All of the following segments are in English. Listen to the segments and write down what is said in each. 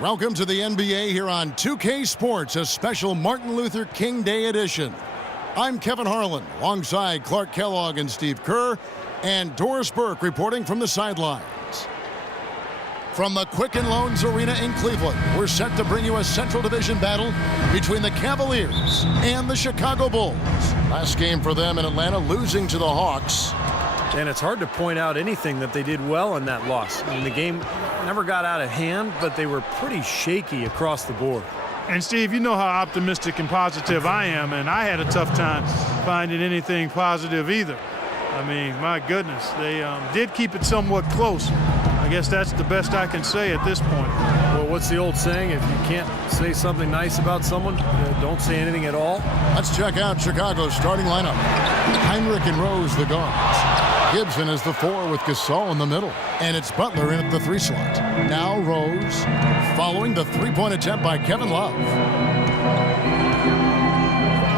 Welcome to the NBA here on 2K Sports, a special Martin Luther King Day edition. I'm Kevin Harlan, alongside Clark Kellogg and Steve Kerr, and Doris Burke reporting from the sidelines. From the Quicken Loans Arena in Cleveland, we're set to bring you a Central Division battle between the Cavaliers and the Chicago Bulls. Last game for them in Atlanta, losing to the Hawks. And it's hard to point out anything that they did well in that loss. I mean, the game never got out of hand, but they were pretty shaky across the board. And, Steve, you know how optimistic and positive I am, and I had a tough time finding anything positive either. I mean, my goodness, they did keep it somewhat close. I guess that's the best I can say at this point. Well, what's the old saying? If you can't say something nice about someone, don't say anything at all. Let's check out Chicago's starting lineup. Heinrich and Rose, the guards. Gibson is the 4 with Gasol in the middle. And it's Butler in at the 3 slot. Now Rose, following the three-point attempt by Kevin Love.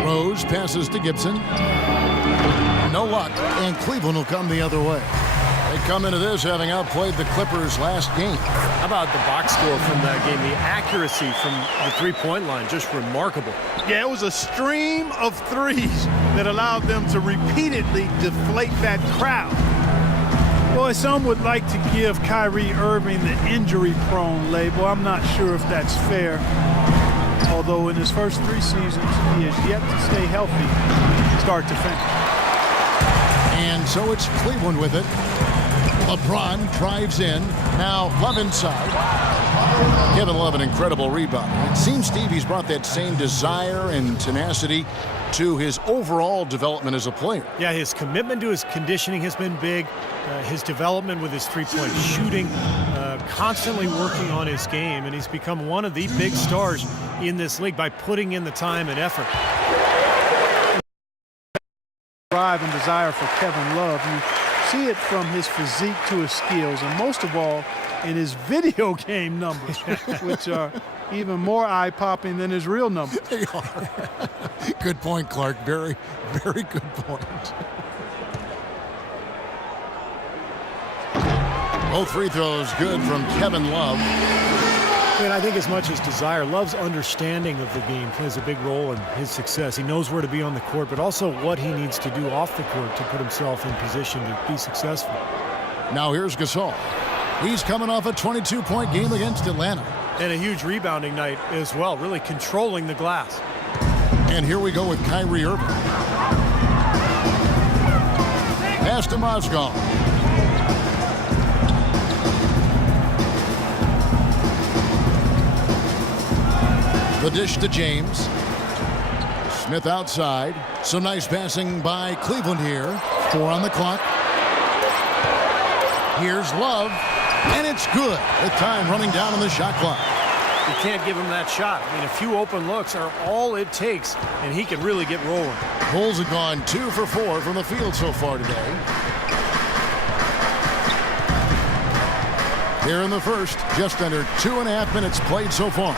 Rose passes to Gibson. No luck, and Cleveland will come the other way. They come into this having outplayed the Clippers last game. How about the box score from that game? The accuracy from the three-point line, just remarkable. Yeah, it was a stream of threes that allowed them to repeatedly deflate that crowd. Boy, some would like to give Kyrie Irving the injury-prone label. I'm not sure if that's fair. Although in his first 3 seasons, he has yet to stay healthy start to finish. And so it's Cleveland with it. LeBron drives in. Now Love inside. Kevin Love, an incredible rebound. It seems, Steve, he's brought that same desire and tenacity to his overall development as a player. Yeah, his commitment to his conditioning has been big. His development with his three-point shooting, constantly working on his game, and he's become one of the big stars in this league by putting in the time and effort. Drive and desire for Kevin Love. You see it from his physique to his skills, and most of all in his video game numbers, which are even more eye-popping than his real numbers. They are. Good point, Clark. Very, very good point. Both free throws good from Kevin Love. And I think as much as desire, Love's understanding of the game plays a big role in his success. He knows where to be on the court, but also what he needs to do off the court to put himself in position to be successful. Now here's Gasol. He's coming off a 22-point game against Atlanta. And a huge rebounding night as well, really controlling the glass. And here we go with Kyrie Irving. Pass to Mozgov. The dish to James. Smith outside. Some nice passing by Cleveland here. 4 on the clock. Here's Love, and it's good with time running down on the shot clock. You can't give him that shot. I mean, a few open looks are all it takes, and he can really get rolling. Bulls have gone 2 for 4 from the field so far today. Here in the first, just under 2.5 minutes played so far.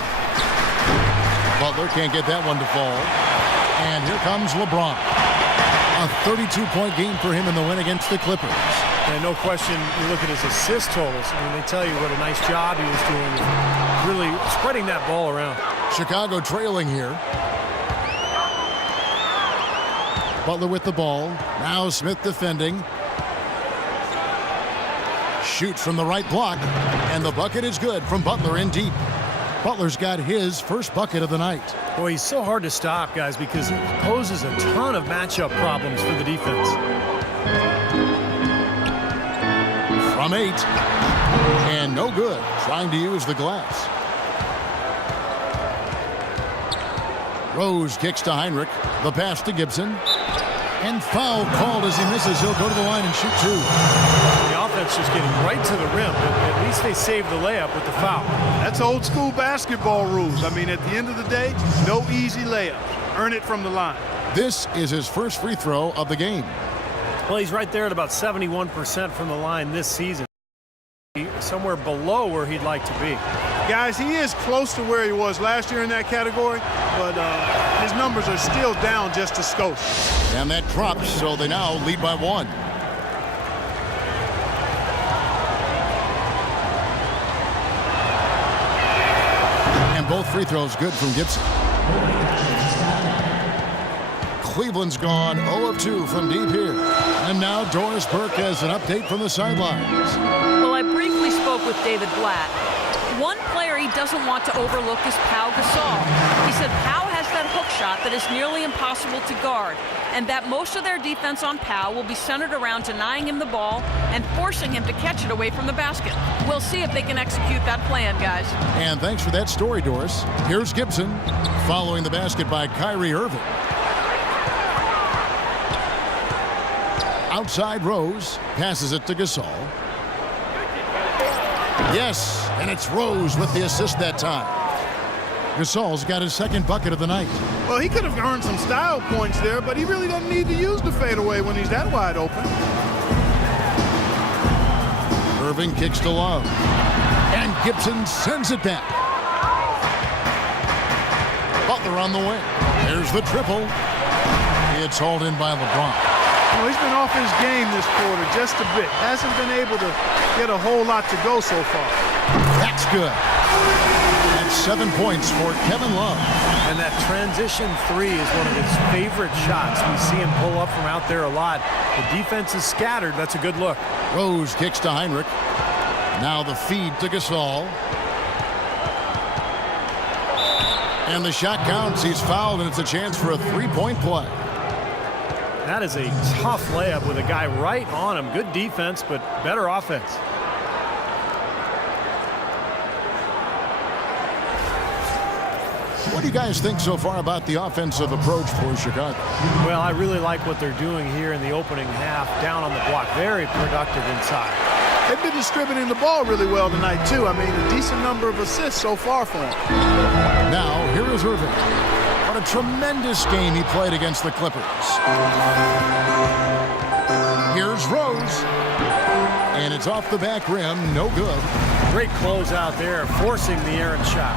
Butler can't get that one to fall. And here comes LeBron. A 32-point game for him in the win against the Clippers. And no question, you look at his assist totals, I mean, they tell you what a nice job he was doing, really spreading that ball around. Chicago trailing here. Butler with the ball. Now Smith defending. Shoots from the right block. And the bucket is good from Butler in deep. Butler's got his first bucket of the night. Boy, he's so hard to stop, guys, because he poses a ton of matchup problems for the defense. From 8. And no good. Trying to use the glass. Rose kicks to Heinrich. The pass to Gibson. And foul called as he misses. He'll go to the line and shoot 2. The offense just getting right to the rim, but at least they saved the layup with the foul. That's old school basketball rules. I mean, at the end of the day, no easy layup. Earn it from the line. This is his first free throw of the game. Well, he's right there at about 71% from the line this season. Somewhere below where he'd like to be. Guys, he is close to where he was last year in that category, but his numbers are still down just a skosh. And that drops, so they now lead by 1. And both free throws good from Gibson. Cleveland's gone 0 of 2 from deep here. And now Doris Burke has an update from the sidelines. Well, I briefly spoke with David Blatt. One player he doesn't want to overlook is Pau Gasol. He said Pau has that hook shot that is nearly impossible to guard, and that most of their defense on Pau will be centered around denying him the ball and forcing him to catch it away from the basket. We'll see if they can execute that plan, guys. And thanks for that story, Doris. Here's Gibson following the basket by Kyrie Irving. Outside Rose, passes it to Gasol. Yes, and it's Rose with the assist that time. Gasol's got his second bucket of the night. Well, he could have earned some style points there, but he really doesn't need to use the fadeaway when he's that wide open. Irving kicks to Love. And Gibson sends it back. Butler on the wing. There's the triple. It's hauled in by LeBron. Well, he's been off his game this quarter just a bit. Hasn't been able to get a whole lot to go so far. That's good. That's 7 points for Kevin Love. And that transition three is one of his favorite shots. We see him pull up from out there a lot. The defense is scattered. That's a good look. Rose kicks to Heinrich. Now the feed to Gasol. And the shot counts. He's fouled, and it's a chance for a three-point play. That is a tough layup with a guy right on him. Good defense, but better offense. What do you guys think so far about the offensive approach for Chicago? Well, I really like what they're doing here in the opening half. Down on the block. Very productive inside. They've been distributing the ball really well tonight, too. I mean, a decent number of assists so far for them. Now, here is Irving. What a tremendous game he played against the Clippers. Here's Rose. And it's off the back rim. No good. Great close out there, forcing the errant shot.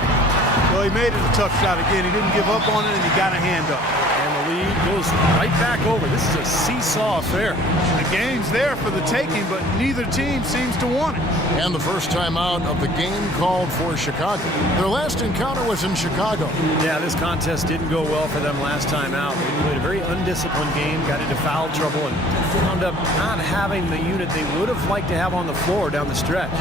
Well, he made it a tough shot again. He didn't give up on it, and he got a hand up. And the lead goes right back over. This is a seesaw affair. The game's there for the taking, but neither team seems to want it. And the first time out of the game called for Chicago. Their last encounter was in Chicago. Yeah, this contest didn't go well for them last time out. They played a very undisciplined game, got into foul trouble, and wound up not having the unit they would have liked to have on the floor down the stretch.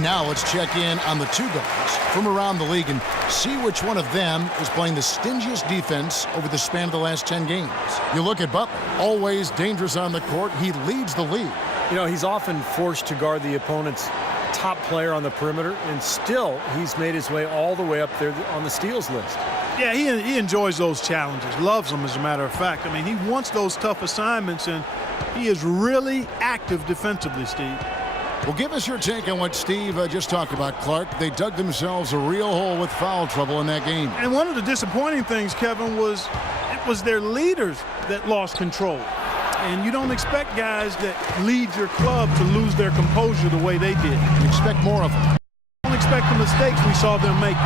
Now let's check in on the two guys from around the league and see which one of them is playing the stingiest defense over the span of the last 10 games. You look at Butler, always dangerous on the court. He leads the league. You know, he's often forced to guard the opponent's top player on the perimeter, and still he's made his way all the way up there on the steals list. Yeah, he enjoys those challenges, loves them as a matter of fact. I mean, he wants those tough assignments, and he is really active defensively, Steve. Well, give us your take on what Steve just talked about, Clark. They dug themselves a real hole with foul trouble in that game. And one of the disappointing things, Kevin, was it was their leaders that lost control. And you don't expect guys that lead your club to lose their composure the way they did. You expect more of them. Don't expect the mistakes we saw them make.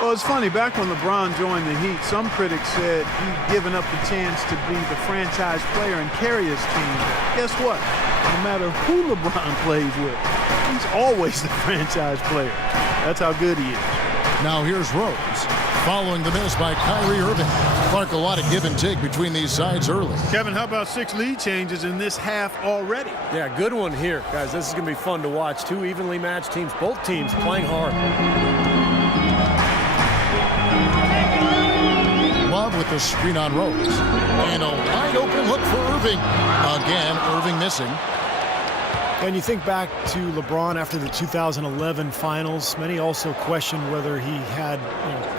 Well, it's funny, back when LeBron joined the Heat, some critics said he'd given up the chance to be the franchise player and carry his team. Guess what? No matter who LeBron plays with, he's always the franchise player. That's how good he is. Now here's Rose, following the miss by Kyrie Irving. Clark, a lot of give and take between these sides early. Kevin, how about 6 lead changes in this half already? Yeah, good one here. Guys, this is going to be fun to watch. Two evenly matched teams, both teams playing hard. Love with the screen on Rose. And a wide open look for Irving. Again, Irving missing. And you think back to LeBron after the 2011 finals, many also questioned whether he had,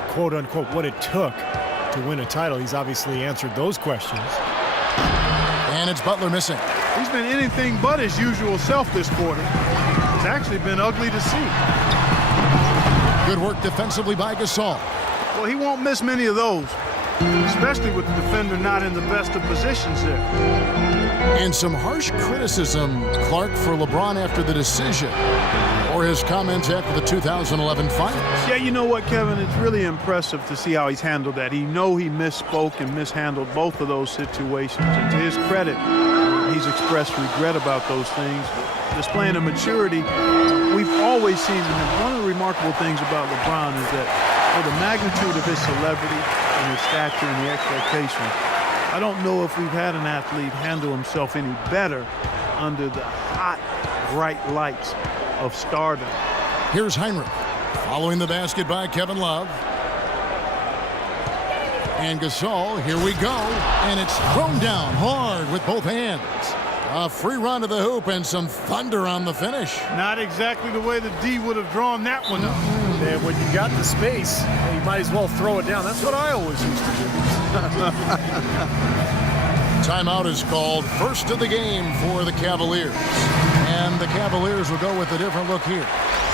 quote unquote, what it took to win a title. He's obviously answered those questions. And it's Butler missing. He's been anything but his usual self this quarter. It's actually been ugly to see. Good work defensively by Gasol. Well, he won't miss many of those, especially with the defender not in the best of positions there. And some harsh criticism, Clark, for LeBron after the decision, or his comments after the 2011 finals. Yeah, you know what, Kevin? It's really impressive to see how he's handled that. He misspoke and mishandled both of those situations. And to his credit, he's expressed regret about those things, displaying a maturity we've always seen in him. One of the remarkable things about LeBron is that for the magnitude of his celebrity and his stature and the expectations, I don't know if we've had an athlete handle himself any better under the hot, bright lights of stardom. Here's Heinrich following the basket by Kevin Love. And Gasol, here we go. And it's thrown down hard with both hands. A free run to the hoop and some thunder on the finish. Not exactly the way the D would have drawn that one up. And when you got the space, you might as well throw it down. That's what I always used to do. Timeout is called. First of the game for the Cavaliers. And the Cavaliers will go with a different look here.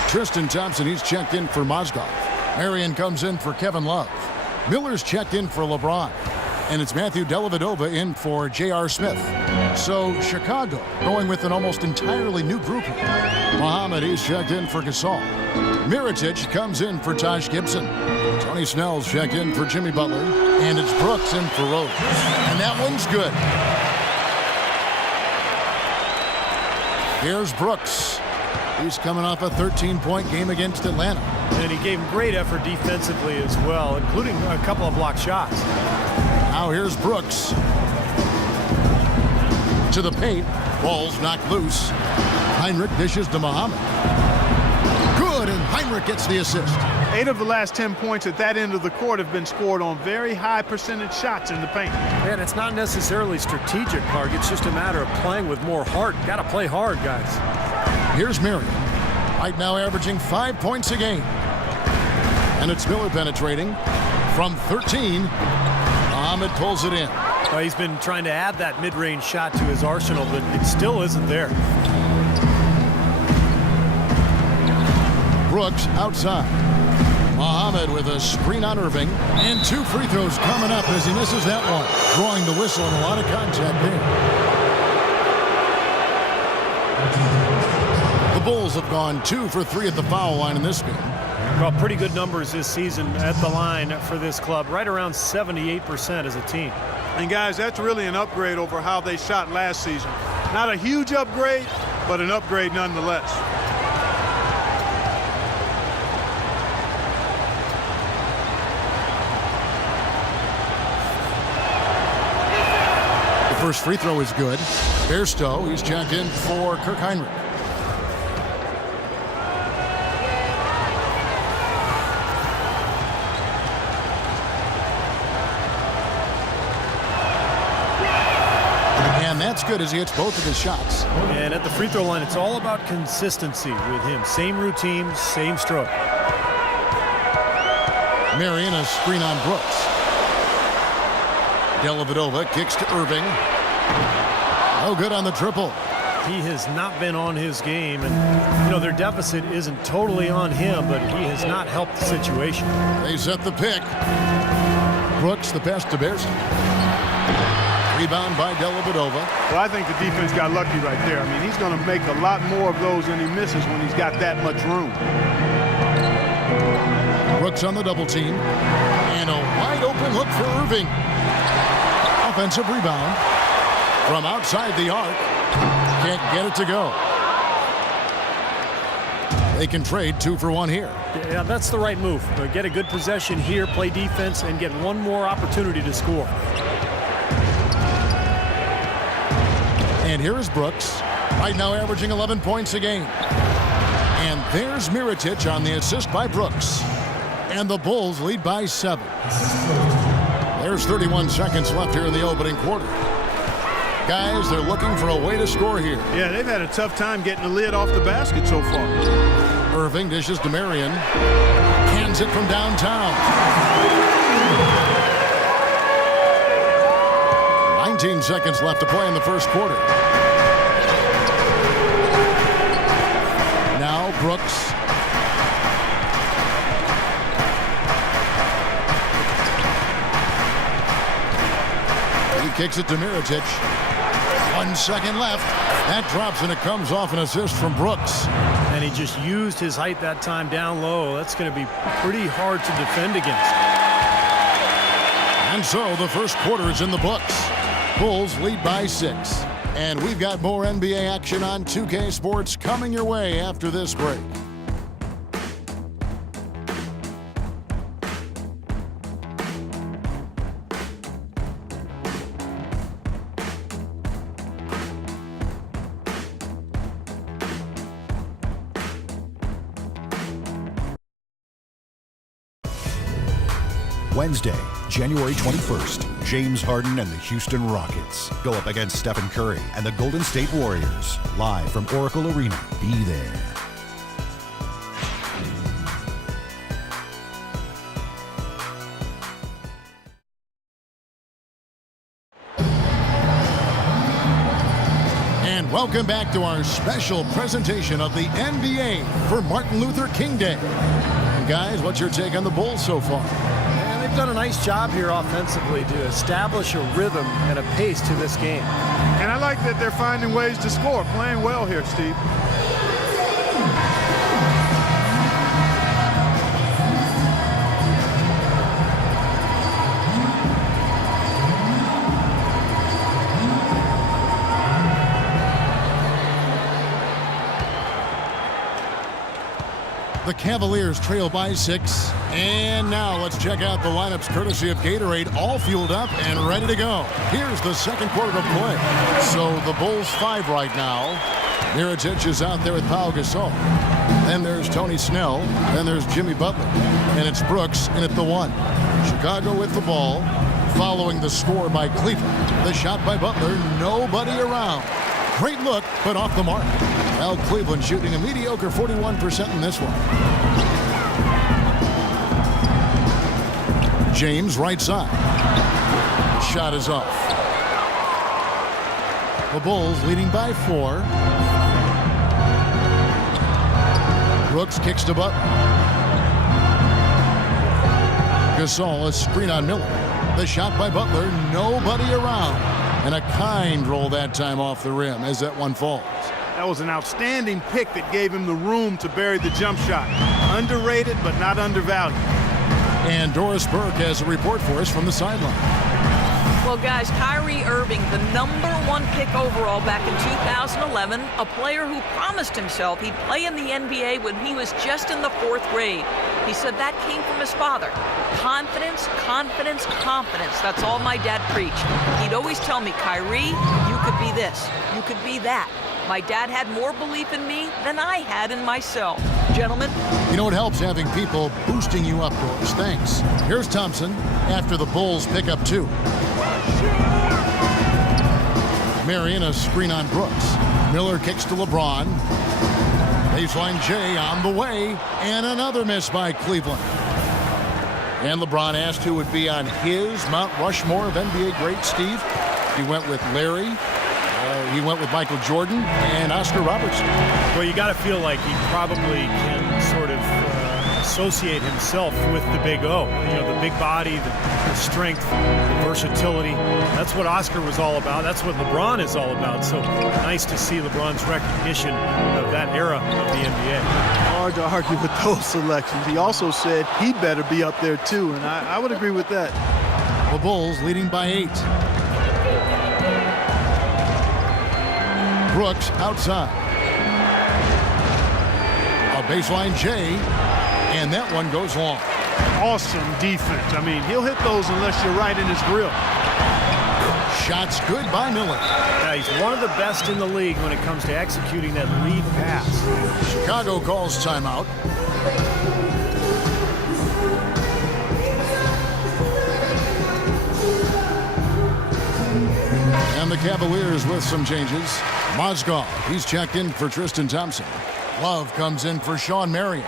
Tristan Thompson, he's checked in for Mozgov. Marion comes in for Kevin Love. Miller's checked in for LeBron. And it's Matthew Dellavedova in for J.R. Smith. So Chicago going with an almost entirely new group here. Muhammad, he's checked in for Gasol. Mirotic comes in for Taj Gibson. Tony Snell's checked in for Jimmy Butler. And it's Brooks in for Rose. And that one's good. Here's Brooks. He's coming off a 13-point game against Atlanta. And he gave him great effort defensively as well, including a couple of blocked shots. Now here's Brooks. To the paint. Ball's knocked loose. Heinrich dishes to Muhammad. Good, and Heinrich gets the assist. 8 of the last 10 points at that end of the court have been scored on very high percentage shots in the paint. And it's not necessarily strategic, Clark. It's just a matter of playing with more heart. Got to play hard, guys. Here's Marion. Right now averaging 5 points a game. And it's Miller penetrating from 13. Muhammad pulls it in. Well, he's been trying to add that mid-range shot to his arsenal, but it still isn't there. Brooks outside. Muhammad with a screen on Irving. And 2 free throws coming up as he misses that one. Drawing the whistle and a lot of contact there. The Bulls have gone 2 for 3 at the foul line in this game. Well, pretty good numbers this season at the line for this club. Right around 78% as a team. And guys, that's really an upgrade over how they shot last season. Not a huge upgrade, but an upgrade nonetheless. The first free throw is good. Bairstow, he's checked in for Kirk Heinrich. And that's good as he hits both of his shots. And at the free throw line, it's all about consistency with him. Same routine, same stroke. Marion, a screen on Brooks. Dellavedova kicks to Irving. Oh, good on the triple. He has not been on his game, and you know their deficit isn't totally on him, but he has not helped the situation. They set the pick. Brooks the pass to Bairstow. Rebound by Dellavedova. Well, I think the defense got lucky right there. I mean, he's going to make a lot more of those than he misses when he's got that much room. Brooks on the double team. And a wide open look for Irving. Offensive rebound from outside the arc. Can't get it to go. They can trade 2 for 1 here. Yeah, that's the right move. Get a good possession here, play defense, and get one more opportunity to score. And here is Brooks, right now averaging 11 points a game. And there's Mirotic on the assist by Brooks. And the Bulls lead by 7. There's 31 seconds left here in the opening quarter. Guys, they're looking for a way to score here. Yeah, they've had a tough time getting the lid off the basket so far. Irving dishes to Marion. Cans it from downtown. 19 seconds left to play in the first quarter. Brooks. He kicks it to Mirotic. 1 second left. That drops, and it comes off an assist from Brooks. And he just used his height that time down low. That's going to be pretty hard to defend against. And so the first quarter is in the books. Bulls lead by 6. And we've got more NBA action on 2K Sports coming your way after this break. Wednesday, January 21st, James Harden and the Houston Rockets go up against Stephen Curry and the Golden State Warriors. Live from Oracle Arena. Be there. And welcome back to our special presentation of the NBA for Martin Luther King Day. And guys, what's your take on the Bulls so far? They've done a nice job here offensively to establish a rhythm and a pace to this game. And I like that they're finding ways to score, playing well here, Steve. The Cavaliers trail by 6. And now let's check out the lineups courtesy of Gatorade, all fueled up and ready to go. Here's the second quarter of play. So the Bulls 5 right now. Mirotic is out there with Pau Gasol. Then there's Tony Snell. Then there's Jimmy Butler. And it's Brooks in at the 1. Chicago with the ball. Following the score by Cleveland. The shot by Butler. Nobody around. Great look, but off the mark. Well, Cleveland shooting a mediocre 41% in this one. James, right side. Shot is off. The Bulls leading by 4. Brooks kicks to Butler. Gasol, a screen on Miller. The shot by Butler, nobody around. And a kind roll that time off the rim as that one falls. That was an outstanding pick that gave him the room to bury the jump shot. Underrated, but not undervalued. And Doris Burke has a report for us from the sideline. Well, guys, Kyrie Irving, the #1 pick overall back in 2011, a player who promised himself he'd play in the NBA when he was just in the 4th grade. He said that came from his father. Confidence, confidence, confidence. That's all my dad preached. He'd always tell me, Kyrie, you could be this, you could be that. My dad had more belief in me than I had in myself. Gentlemen. You know, it helps having people boosting you up, Doris. Thanks. Here's Thompson after the Bulls pick up 2. Marion, a screen on Brooks. Miller kicks to LeBron. Baseline J on the way. And another miss by Cleveland. And LeBron asked who would be on his Mount Rushmore of NBA greats, Steve. He went with Larry. He went with Michael Jordan and Oscar Robertson. Well, you got to feel like he probably can sort of associate himself with the Big O. You know, the big body, the strength, the versatility. That's what Oscar was all about. That's what LeBron is all about. So nice to see LeBron's recognition of that era of the NBA. Hard to argue with those selections. He also said he better be up there too, and I would agree with that. The Bulls leading by 8. Brooks outside. A baseline J, and that one goes long. Awesome defense. I mean, he'll hit those unless you're right in his grill. Shots good by Miller. Yeah, he's one of the best in the league when it comes to executing that lead pass. Chicago calls timeout. And the Cavaliers with some changes. Mozgov, he's checked in for Tristan Thompson. Love comes in for Sean Marion.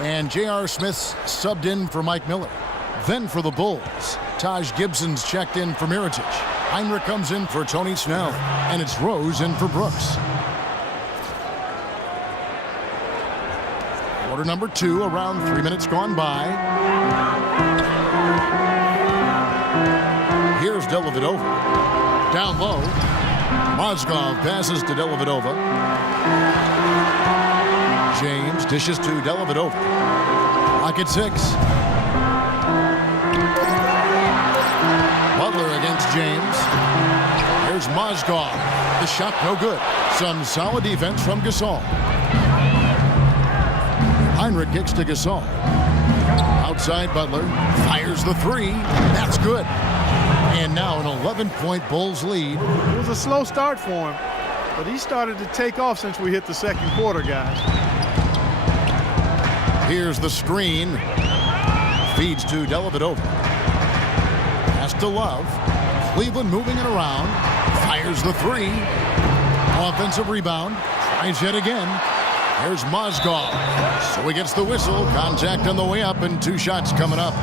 And J.R. Smith's subbed in for Mike Miller. Then for the Bulls, Taj Gibson's checked in for Mirotic. Heinrich comes in for Tony Snell. And it's Rose in for Brooks. Quarter number 2, around 3 minutes gone by. Here's Dellavedova. Down low. Mozgov passes to Dellavedova. James dishes to Dellavedova. Clock at 6. Butler against James. Here's Mozgov. The shot no good. Some solid defense from Gasol. Heinrich kicks to Gasol. Outside Butler. Fires the 3. That's good. And now an 11-point Bulls lead. It was a slow start for him, but he started to take off since we hit the second quarter, guys. Here's the screen. Feeds to Dellavedova. Pass to Love. Cleveland moving it around. Fires the 3. Offensive rebound. Tries yet again. Here's Mozgov. So he gets the whistle. Contact on the way up and 2 shots coming up.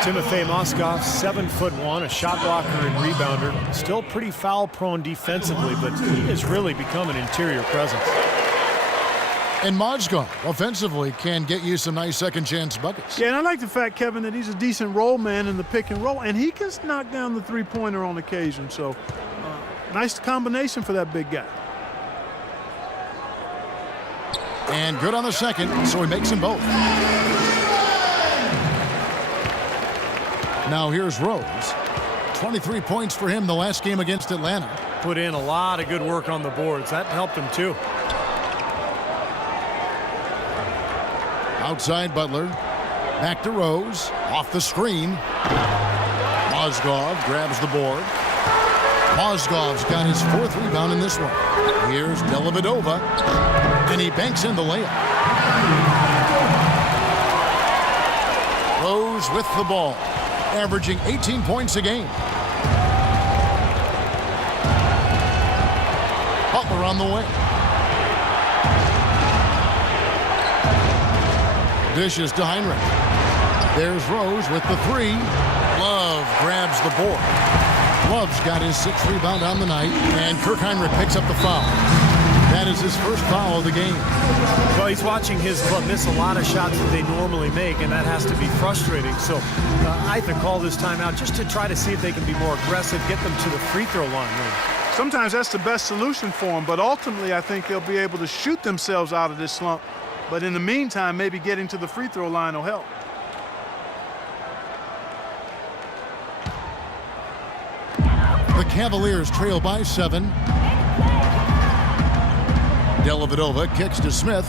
Timofey Mozgov, 7'1", a shot blocker and rebounder. Still pretty foul prone defensively, but he has really become an interior presence. And Mozgov, offensively, can get you some nice second chance buckets. Yeah, and I like the fact, Kevin, that he's a decent roll man in the pick and roll, and he can knock down the three-pointer on occasion. So, nice combination for that big guy. And good on the second, so he makes them both. Now here's Rose. 23 points for him the last game against Atlanta. Put in a lot of good work on the boards. That helped him too. Outside Butler. Back to Rose. Off the screen. Mozgov grabs the board. Mozgov's got his 4th rebound in this one. Here's Dellavedova. And he banks in the layup. Rose with the ball. Averaging 18 points a game. Butler on the way. Dishes to Heinrich. There's Rose with the 3. Love grabs the board. Love's got his 6th rebound on the night, and Kirk Heinrich picks up the foul. That is his first foul of the game. Well, he's watching his club miss a lot of shots that they normally make, and that has to be frustrating. So I think call this timeout just to try to see if they can be more aggressive, get them to the free throw line. Sometimes that's the best solution for them, but ultimately I think they'll be able to shoot themselves out of this slump. But in the meantime, maybe getting to the free throw line will help. The Cavaliers trail by 7. Dellavedova kicks to Smith.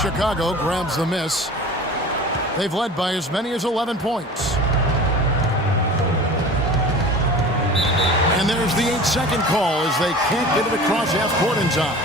Chicago grabs the miss. They've led by as many as 11 points. And there's the 8-second call as they can't get it across half court in time.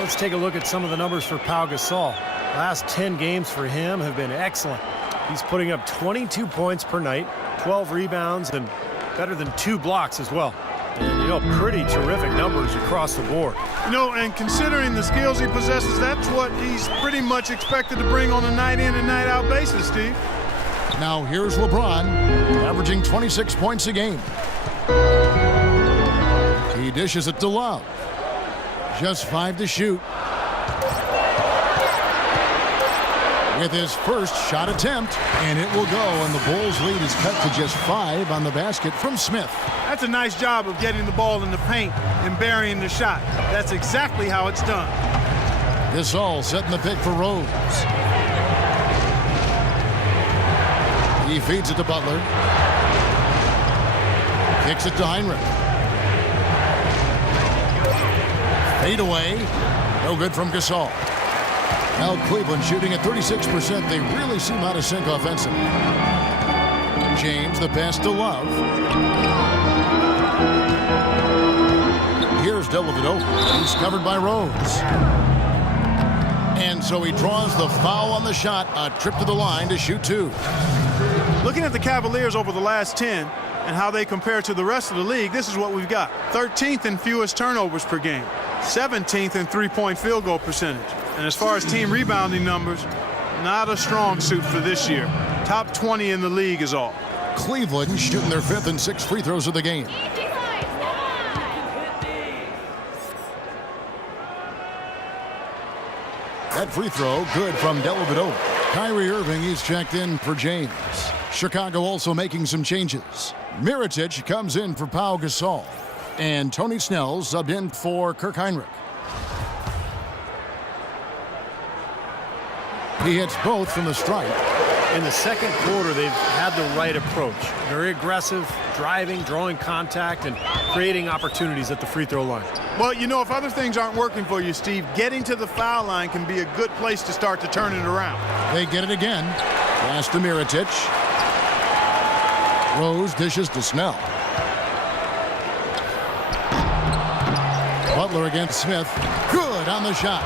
Let's take a look at some of the numbers for Pau Gasol. Last 10 games for him have been excellent. He's putting up 22 points per night, 12 rebounds, and better than 2 blocks as well. And, you know, pretty terrific numbers across the board. You know, and considering the skills he possesses, that's what he's pretty much expected to bring on a night-in and night-out basis, Steve. Now here's LeBron, averaging 26 points a game. He dishes it to Love. Just 5 to shoot. With his first shot attempt, and it will go, and the Bulls lead is cut to just 5 on the basket from Smith. That's a nice job of getting the ball in the paint and burying the shot. That's exactly how it's done. Gasol setting the pick for Rose. He feeds it to Butler. Kicks it to Heinrich. Fade away. No good from Gasol. Now Cleveland shooting at 36%. They really seem out of sync offensively. James, the pass to Love. Here's Dellavedova. He's covered by Rose. And so he draws the foul on the shot. A trip to the line to shoot 2. Looking at the Cavaliers over the last 10 and how they compare to the rest of the league, this is what we've got. 13th in fewest turnovers per game. 17th in three-point field goal percentage. And as far as team rebounding numbers, not a strong suit for this year. Top 20 in the league is all. Cleveland shooting their 5th and 6th free throws of the game. That free throw good from Dellavedova. Kyrie Irving, he's checked in for James. Chicago also making some changes. Mirotic comes in for Pau Gasol. And Tony Snell subbed in for Kirk Heinrich. He hits both from the stripe. In the second quarter, they've had the right approach. Very aggressive, driving, drawing contact, and creating opportunities at the free throw line. Well, you know, if other things aren't working for you, Steve, getting to the foul line can be a good place to start to turn it around. They get it again. Pass to Mirotic. Rose dishes to Snell. Butler against Smith. Good on the shot.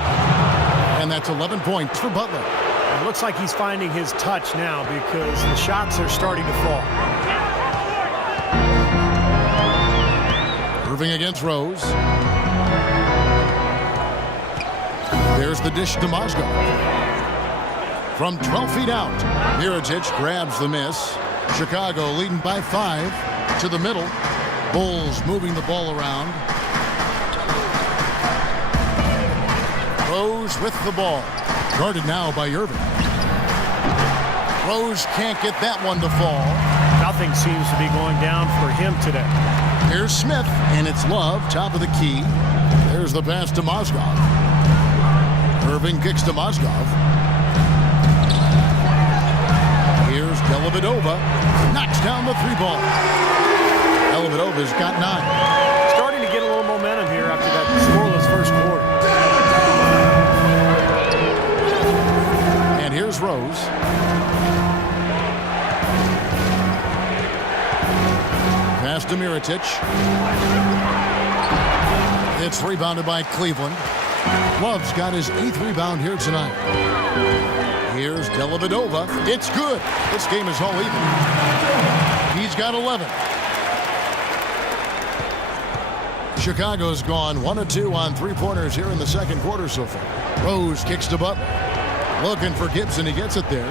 And that's 11 points for Butler. It looks like he's finding his touch now because the shots are starting to fall. Irving against Rose. There's the dish to Mozgov. From 12 feet out, Mirotic grabs the miss. Chicago leading by 5 to the middle. Bulls moving the ball around. Rose with the ball. Guarded now by Irving. Rose can't get that one to fall. Nothing seems to be going down for him today. Here's Smith, and it's Love, top of the key. There's the pass to Mozgov. Irving kicks to Mozgov. Here's Dellavedova. Knocks down the 3-ball. Dellavedova's got 9. Starting to get a little momentum here after that scoreless first quarter. And here's Rose. Pass to Mirotic. It's rebounded by Cleveland. Love's got his 8th rebound here tonight. Here's Dellavedova. It's good. This game is all even. He's got 11. Chicago's gone 1 of 2 on 3-pointers here in the second quarter so far. Rose kicks to Butler. Looking for Gibson. He gets it there.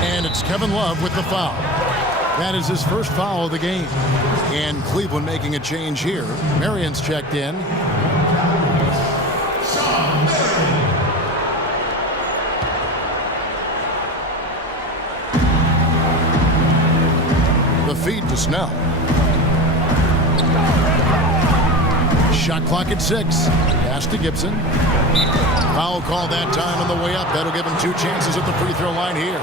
And it's Kevin Love with the foul. That is his first foul of the game. And Cleveland making a change here. Marion's checked in. The feed to Snell. Shot clock at 6. Pass to Gibson. Foul call that time on the way up. That'll give him 2 chances at the free throw line here.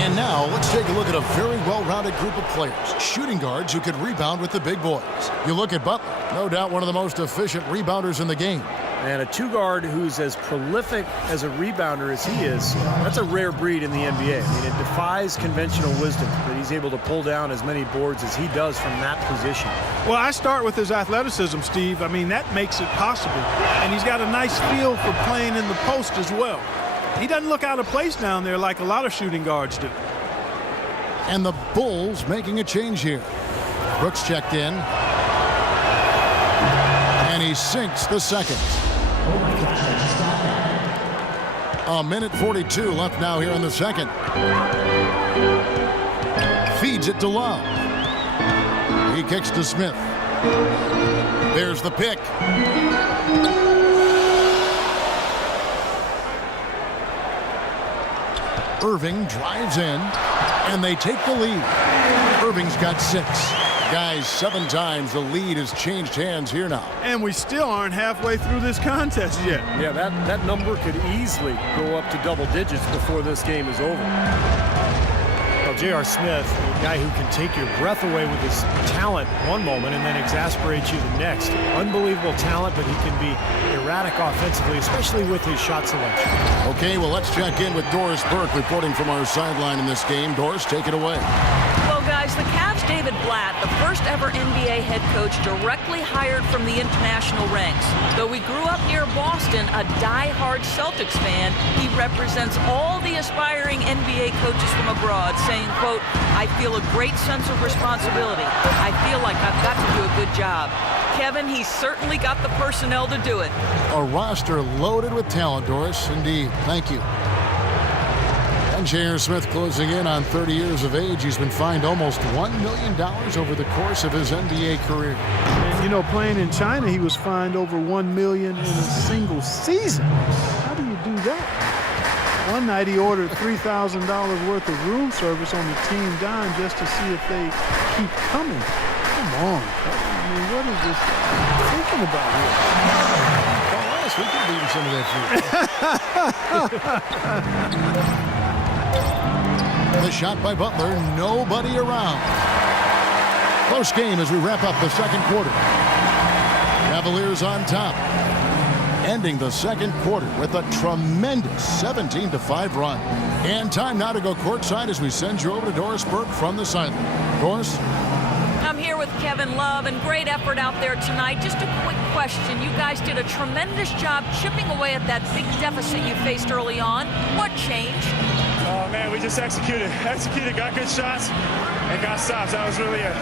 And now let's take a look at a very well-rounded group of players. Shooting guards who could rebound with the big boys. You look at Butler, no doubt one of the most efficient rebounders in the game. And a 2-guard who's as prolific as a rebounder as he is, that's a rare breed in the NBA. I mean, it defies conventional wisdom that he's able to pull down as many boards as he does from that position. Well, I start with his athleticism, Steve. I mean, that makes it possible. And he's got a nice feel for playing in the post as well. He doesn't look out of place down there like a lot of shooting guards do. And the Bulls making a change here. Brooks checked in. And he sinks the second. A minute 42 left now here in the second. Feeds it to Love. He kicks to Smith. There's the pick. Irving drives in, and they take the lead. Irving's got 6. Guys, 7 times the lead has changed hands here now. And we still aren't halfway through this contest yet. Yeah, that number could easily go up to double digits before this game is over. Well, J.R. Smith, a guy who can take your breath away with his talent one moment and then exasperate you the next. Unbelievable talent, but he can be erratic offensively, especially with his shot selection. Okay, well, let's check in with Doris Burke reporting from our sideline in this game. Doris, take it away. Well, guys, the Cavs' David Blatt, the first ever NBA head coach directly hired from the international ranks. Though he grew up near Boston, a die-hard Celtics fan, he represents all the aspiring NBA coaches from abroad, saying, quote, "I feel a great sense of responsibility. I feel like I've got to do a good job." Kevin, he's certainly got the personnel to do it. A roster loaded with talent, Doris. Indeed. Thank you. And J.R. Smith closing in on 30 years of age. He's been fined almost $1 million over the course of his NBA career. And, you know, playing in China, he was fined over $1 million in a single season. How do you do that? One night he ordered $3,000 worth of room service on the team dime just to see if they keep coming. Come on. I mean, what is this thinking about here? Call us. We could be eating some of that food. The shot by Butler, nobody around. Close game as we wrap up the second quarter. Cavaliers on top. Ending the second quarter with a tremendous 17-5 run. And time now to go courtside as we send you over to Doris Burke from the sideline. Doris? I'm here with Kevin Love, and great effort out there tonight. Just a quick question. You guys did a tremendous job chipping away at that big deficit you faced early on. What changed? Oh, man, we just executed, got good shots, and got stops. That was really it.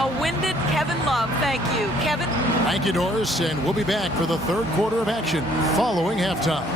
A winded Kevin Love. Thank you. Kevin? Thank you, Doris, and we'll be back for the third quarter of action following halftime.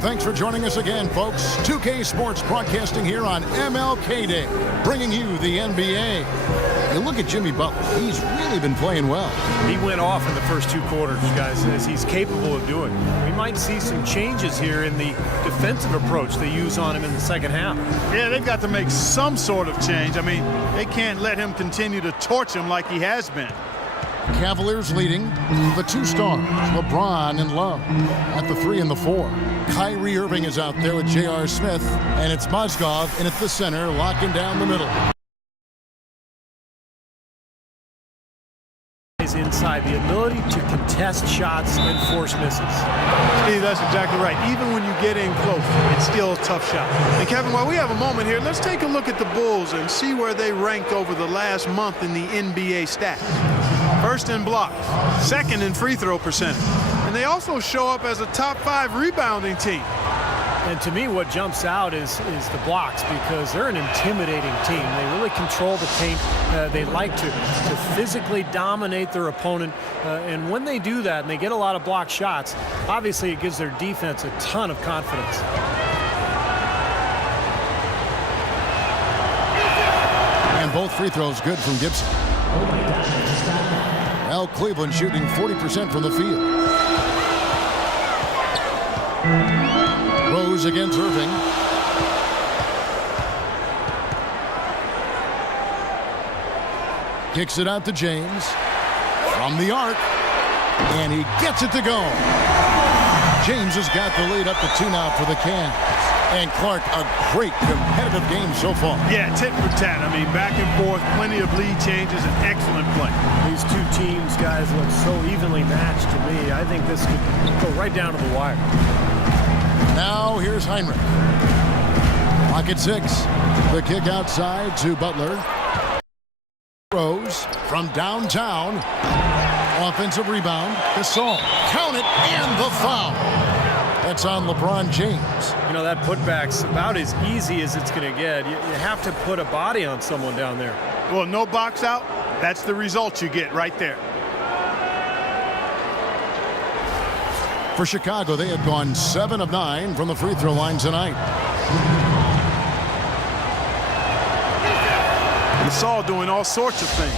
Thanks for joining us again, folks. 2K Sports broadcasting here on MLK Day, bringing you the NBA. You look at Jimmy Butler. He's really been playing well. He went off in the first two quarters, guys, as he's capable of doing. We might see some changes here in the defensive approach they use on him in the second half. Yeah, they've got to make some sort of change. I mean, they can't let him continue to torch him like he has been. Cavaliers leading the two stars, LeBron and Love, at the 3 and the 4. Kyrie Irving is out there with J.R. Smith, and it's Mozgov in at the center, locking down the middle. Is inside, the ability to contest shots and force misses. Steve, that's exactly right. Even when you get in close, it's still a tough shot. And Kevin, while we have a moment here, let's take a look at the Bulls and see where they ranked over the last month in the NBA stats. First in blocks, second in free throw percentage. And they also show up as a top 5 rebounding team. And to me, what jumps out is the blocks, because they're an intimidating team. They really control the paint. They like to physically dominate their opponent. And when they do that and they get a lot of block shots, obviously it gives their defense a ton of confidence. And both free throws good from Gibson. Well, Cleveland shooting 40% from the field. Rose against Irving. Kicks it out to James. From the arc. And he gets it to go. James has got the lead up to 2 now for the Cavs. And Clark, a great competitive game so far. Yeah, tit for tat. I mean, back and forth, plenty of lead changes, and excellent play. These two teams, guys, look so evenly matched to me. I think this could go right down to the wire. Now here's Heinrich. Clock at 6. The kick outside to Butler. Rose from downtown. Offensive rebound. Gasol. Count it, and the foul. That's on LeBron James. You know, that putback's about as easy as it's going to get. You have to put a body on someone down there. Well, no box out. That's the result you get right there. For Chicago, they have gone 7 of 9 from the free throw line tonight. Gasol doing all sorts of things.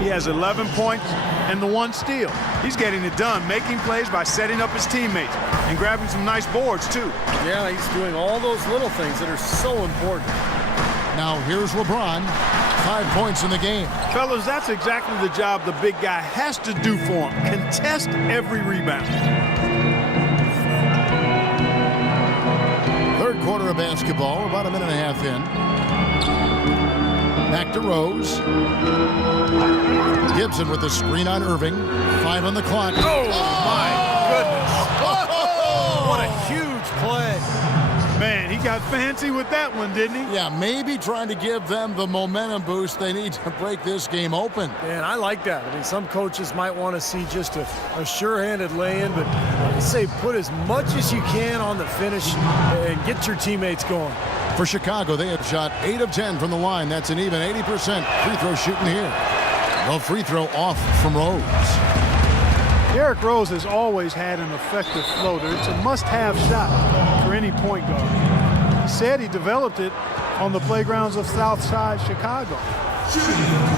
He has 11 points and the 1 steal. He's getting it done, making plays by setting up his teammates and grabbing some nice boards, too. Yeah, he's doing all those little things that are so important. Now here's LeBron. 5 points in the game. Fellas, that's exactly the job the big guy has to do for him. Contest every rebound. quarter of basketball, about a minute and a half in. Back to Rose. Gibson with the screen on Irving. 5 on the clock. Oh, my goodness. What a huge play. Man, he got fancy with that one, didn't he? Yeah, maybe trying to give them the momentum boost they need to break this game open. Man, I like that. I mean, some coaches might want to see just a sure-handed lay-in, but I say put as much as you can on the finish and get your teammates going. For Chicago, they have shot 8 of 10 from the line. That's an even 80% free throw shooting here. No free throw off from Rose. Derrick Rose has always had an effective floater. It's a must-have shot for any point guard. He said he developed it on the playgrounds of Southside Chicago.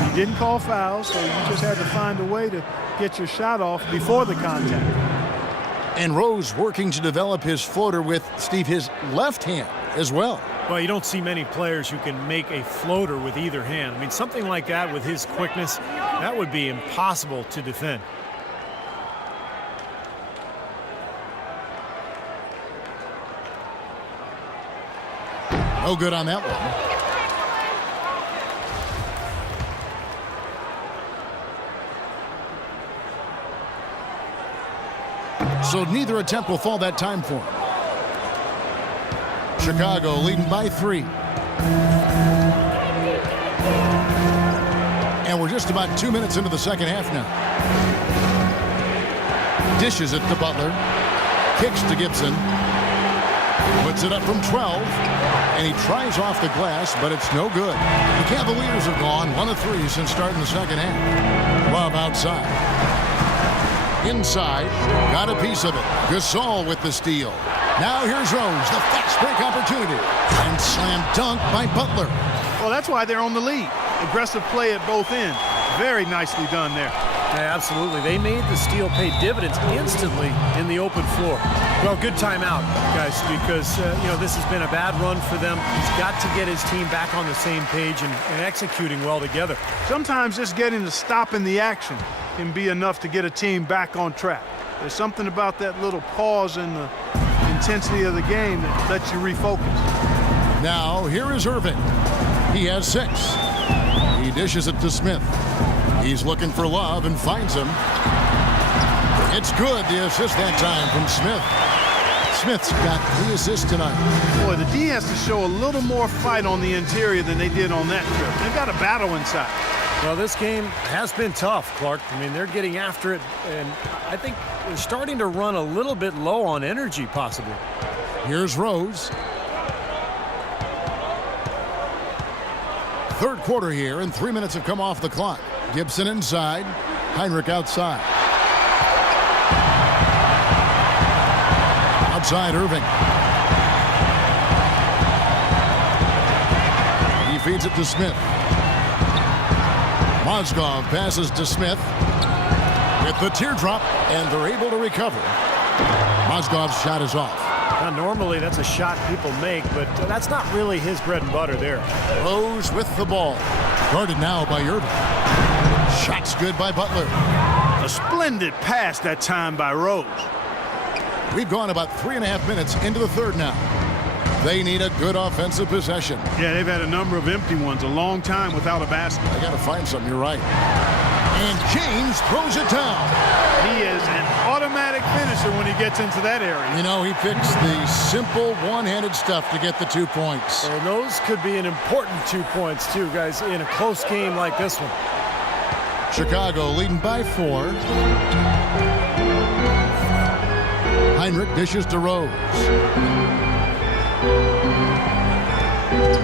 He didn't call fouls, so you just had to find a way to get your shot off before the contact. And Rose working to develop his floater with, Steve, his left hand as well. Well, you don't see many players who can make a floater with either hand. I mean, something like that with his quickness, that would be impossible to defend. No good on that one. So neither attempt will fall that time for him. Chicago leading by 3. And we're just about 2 minutes into the second half now. Dishes it to Butler. Kicks to Gibson. Puts it up from 12. And he tries off the glass, but it's no good. The Cavaliers have gone 1 of 3 since starting the second half. Love outside. Inside. Got a piece of it. Gasol with the steal. Now here's Rose, the fast break opportunity. And slam dunk by Butler. Well, that's why they're on the lead. Aggressive play at both ends. Very nicely done there. Yeah, absolutely. They made the steal pay dividends instantly in the open floor. Well, good timeout, guys, because, this has been a bad run for them. He's got to get his team back on the same page and executing well together. Sometimes just getting to stop in the action can be enough to get a team back on track. There's something about that little pause in the intensity of the game that lets you refocus. Now, here is Irving. He has 6. He dishes it to Smith. He's looking for Love and finds him. It's good, the assist that time from Smith. Smith's got the assist tonight. Boy, the D has to show a little more fight on the interior than they did on that trip. They've got a battle inside. Well, this game has been tough, Clark. I mean, they're getting after it, and I think they're starting to run a little bit low on energy, possibly. Here's Rose. Third quarter here, and 3 minutes have come off the clock. Gibson inside, Heinrich outside. Outside Irving. He feeds it to Smith. Mozgov passes to Smith with the teardrop, and they're able to recover. Mozgov's shot is off. Now, normally that's a shot people make, but that's not really his bread and butter there. Rose with the ball. Guarded now by Irving. Shot's good by Butler. A splendid pass that time by Rose. We've gone about 3.5 minutes into the third now. They need a good offensive possession. Yeah, they've had a number of empty ones, a long time without a basket. I got to find something, you're right. And James throws it down. He is an automatic finisher when he gets into that area. You know, he picks the simple one-handed stuff to get the 2 points. And those could be an important 2 points, too, guys, in a close game like this one. Chicago leading by 4. Heinrich dishes to Rose.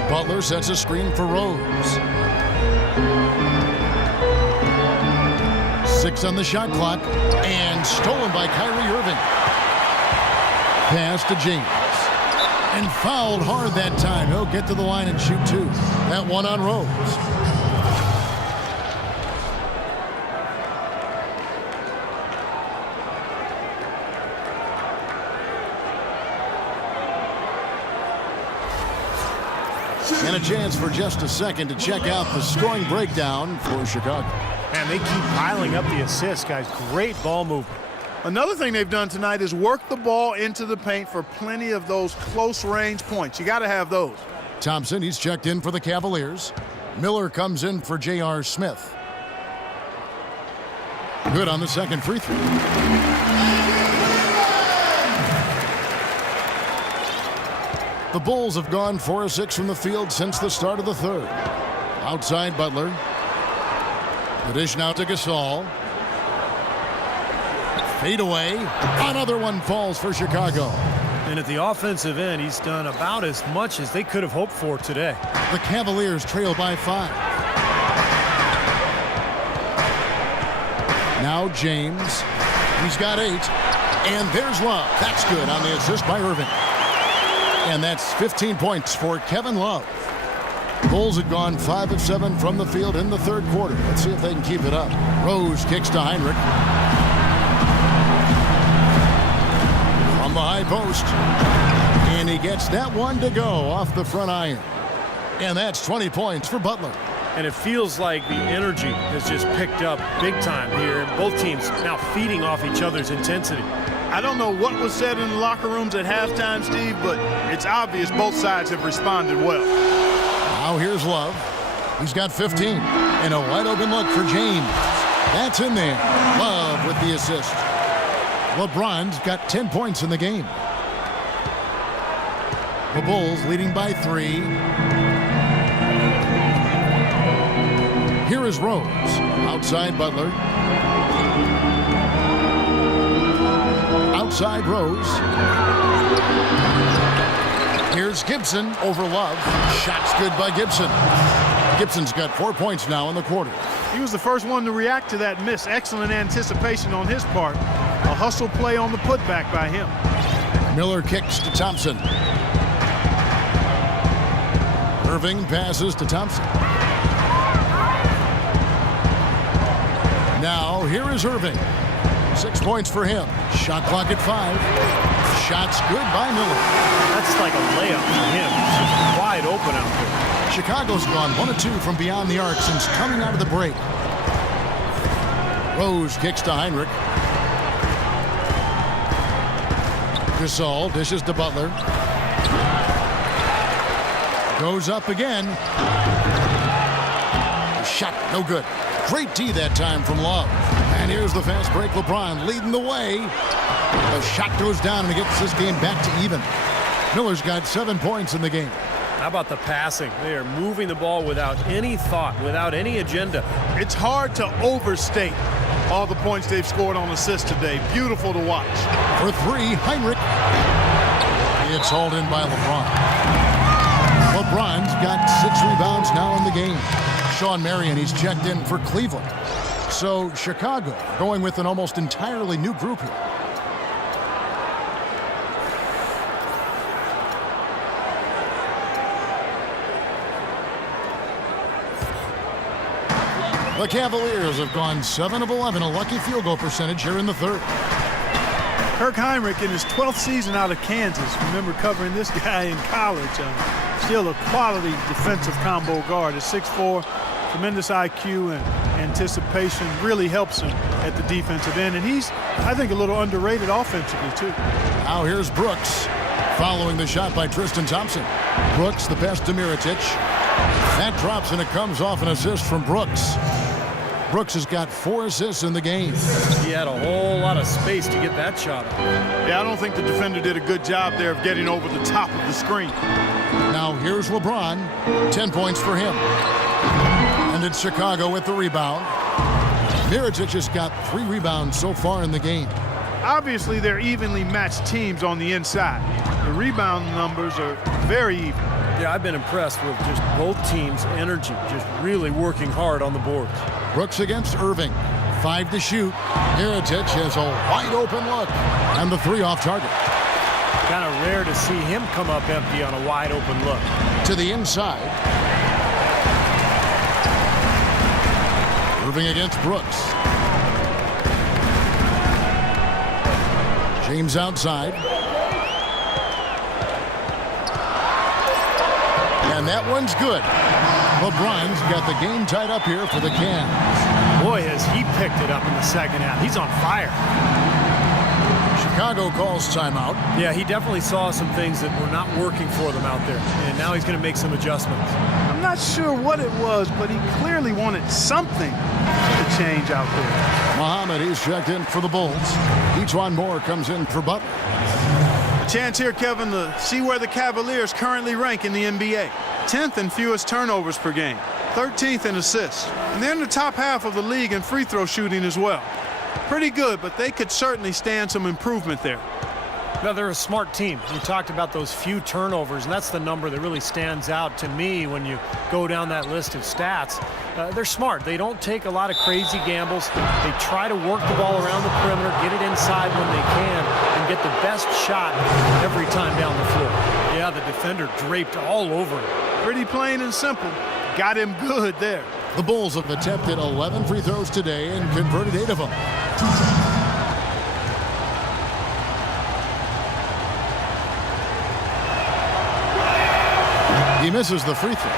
Butler sets a screen for Rose. 6 on the shot clock, and stolen by Kyrie Irving. Pass to James. And fouled hard that time. He'll get to the line and shoot 2. That one on Rose. And a chance for just a second to check out the scoring breakdown for Chicago. And they keep piling up the assists, guys. Great ball movement. Another thing they've done tonight is work the ball into the paint for plenty of those close-range points. You got to have those. Thompson, he's checked in for the Cavaliers. Miller comes in for J.R. Smith. Good on the second free throw. The Bulls have gone 4 of 6 from the field since the start of the third. Outside Butler. The dish now to Gasol. Fade away. Another one falls for Chicago. And at the offensive end, he's done about as much as they could have hoped for today. The Cavaliers trail by 5. Now James. He's got 8. And there's Love. That's good on the assist by Irving. And that's 15 points for Kevin Love. Bulls had gone 5 of 7 from the field in the third quarter. Let's see if they can keep it up. Rose kicks to Heinrich. From the high post. And he gets that one to go off the front iron. And that's 20 points for Butler. And it feels like the energy has just picked up big time here. And both teams now feeding off each other's intensity. I don't know what was said in the locker rooms at halftime, Steve, but it's obvious both sides have responded well. Now here's Love. He's got 15. And a wide open look for James. That's in there. Love with the assist. LeBron's got 10 points in the game. The Bulls leading by 3. Here is Rose. Outside Butler. Outside Rose. Here's Gibson over Love. Shot's good by Gibson. Gibson's got 4 points now in the quarter. He was the first one to react to that miss. Excellent anticipation on his part. A hustle play on the putback by him. Miller kicks to Thompson. Irving passes to Thompson. Now here is Irving. 6 points for him. Shot clock at 5. Shot's good by Miller. That's like a layup for him. He's wide open out there. Chicago's gone 1 of 2 from beyond the arc since coming out of the break. Rose kicks to Heinrich. Gasol dishes to Butler. Goes up again. Shot no good. Great D that time from Love. And here's the fast break. LeBron leading the way. The shot goes down and it gets this game back to even. Miller's got 7 points in the game. How about the passing? They are moving the ball without any thought, without any agenda. It's hard to overstate all the points they've scored on assists today. Beautiful to watch. For 3, Heinrich. It's hauled in by LeBron. LeBron's got 6 rebounds now in the game. Sean Marion, he's checked in for Cleveland. So Chicago going with an almost entirely new group here. The Cavaliers have gone 7 of 11, a lucky field goal percentage here in the third. Kirk Heinrich in his 12th season out of Kansas. Remember covering this guy in college. Still a quality defensive combo guard. At 6'4", tremendous IQ and anticipation really helps him at the defensive end. And he's, I think, a little underrated offensively, too. Now here's Brooks following the shot by Tristan Thompson. Brooks, the pass to Mirotic. That drops and it comes off an assist from Brooks. Brooks has got 4 assists in the game. He had a whole lot of space to get that shot up. Yeah, I don't think the defender did a good job there of getting over the top of the screen. Now here's LeBron. 10 points for him. And it's Chicago with the rebound. Mirotic has got 3 rebounds so far in the game. Obviously, they're evenly matched teams on the inside. The rebound numbers are very even. Yeah, I've been impressed with just both teams' energy, just really working hard on the boards. Brooks against Irving. 5 to shoot. Mirotic has a wide open look. And the 3 off target. Kind of rare to see him come up empty on a wide open look. To the inside. Irving against Brooks. James outside. And that one's good. LeBron's got the game tied up here for the Cavs. Boy, has he picked it up in the second half. He's on fire. Chicago calls timeout. Yeah, he definitely saw some things that were not working for them out there, and now he's going to make some adjustments. I'm not sure what it was, but he clearly wanted something to change out there. Muhammad, he's checked in for the Bulls. Ejuan Moore comes in for Butler. A chance here, Kevin, to see where the Cavaliers currently rank in the NBA. 10th in fewest turnovers per game, 13th in assists, and they're in the top half of the league in free throw shooting as well. Pretty good, but they could certainly stand some improvement there. Now, they're a smart team. You talked about those few turnovers, and that's the number that really stands out to me when you go down that list of stats. They're smart. They don't take a lot of crazy gambles. They try to work the ball around the perimeter, get it inside when they can, and get the best shot every time down the floor. Yeah, the defender draped all over him. Pretty plain and simple. Got him good there. The Bulls have attempted 11 free throws today and converted 8 of them. He misses the free throw.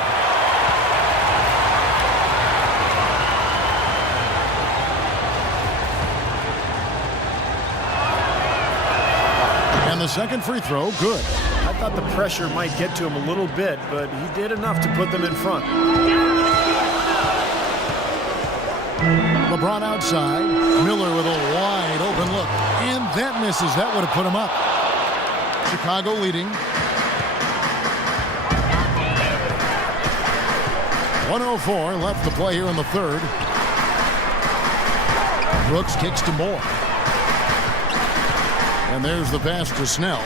And the second free throw, good. I thought the pressure might get to him a little bit, but he did enough to put them in front. LeBron outside. Miller with a wide open look. And that misses. That would have put him up. Chicago leading. 1:04 left to play here in the third. Brooks kicks to Moore. And there's the pass to Snell.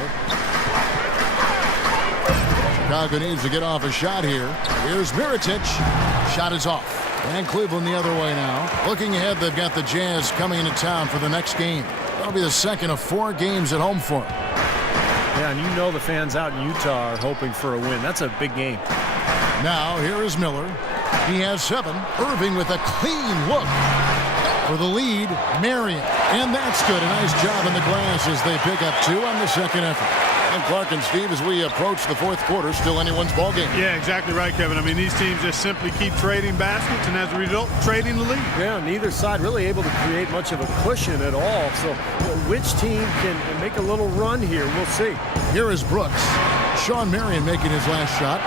Chicago needs to get off a shot here. Here's Mirotic. Shot is off. And Cleveland the other way now. Looking ahead, they've got the Jazz coming into town for the next game. That'll be the second of 4 games at home for them. Yeah, and you know the fans out in Utah are hoping for a win. That's a big game. Now, here is Miller. He has 7. Irving with a clean look. For the lead, Marion. And that's good. A nice job in the glass as they pick up 2 on the second effort. And Clark and Steve, as we approach the fourth quarter, still anyone's ball game. Yeah, exactly right, Kevin. I mean, these teams just simply keep trading baskets, and as a result, trading the lead. Yeah, neither side really able to create much of a cushion at all. So which team can make a little run here? We'll see. Here is Brooks. Sean Marion making his last shot.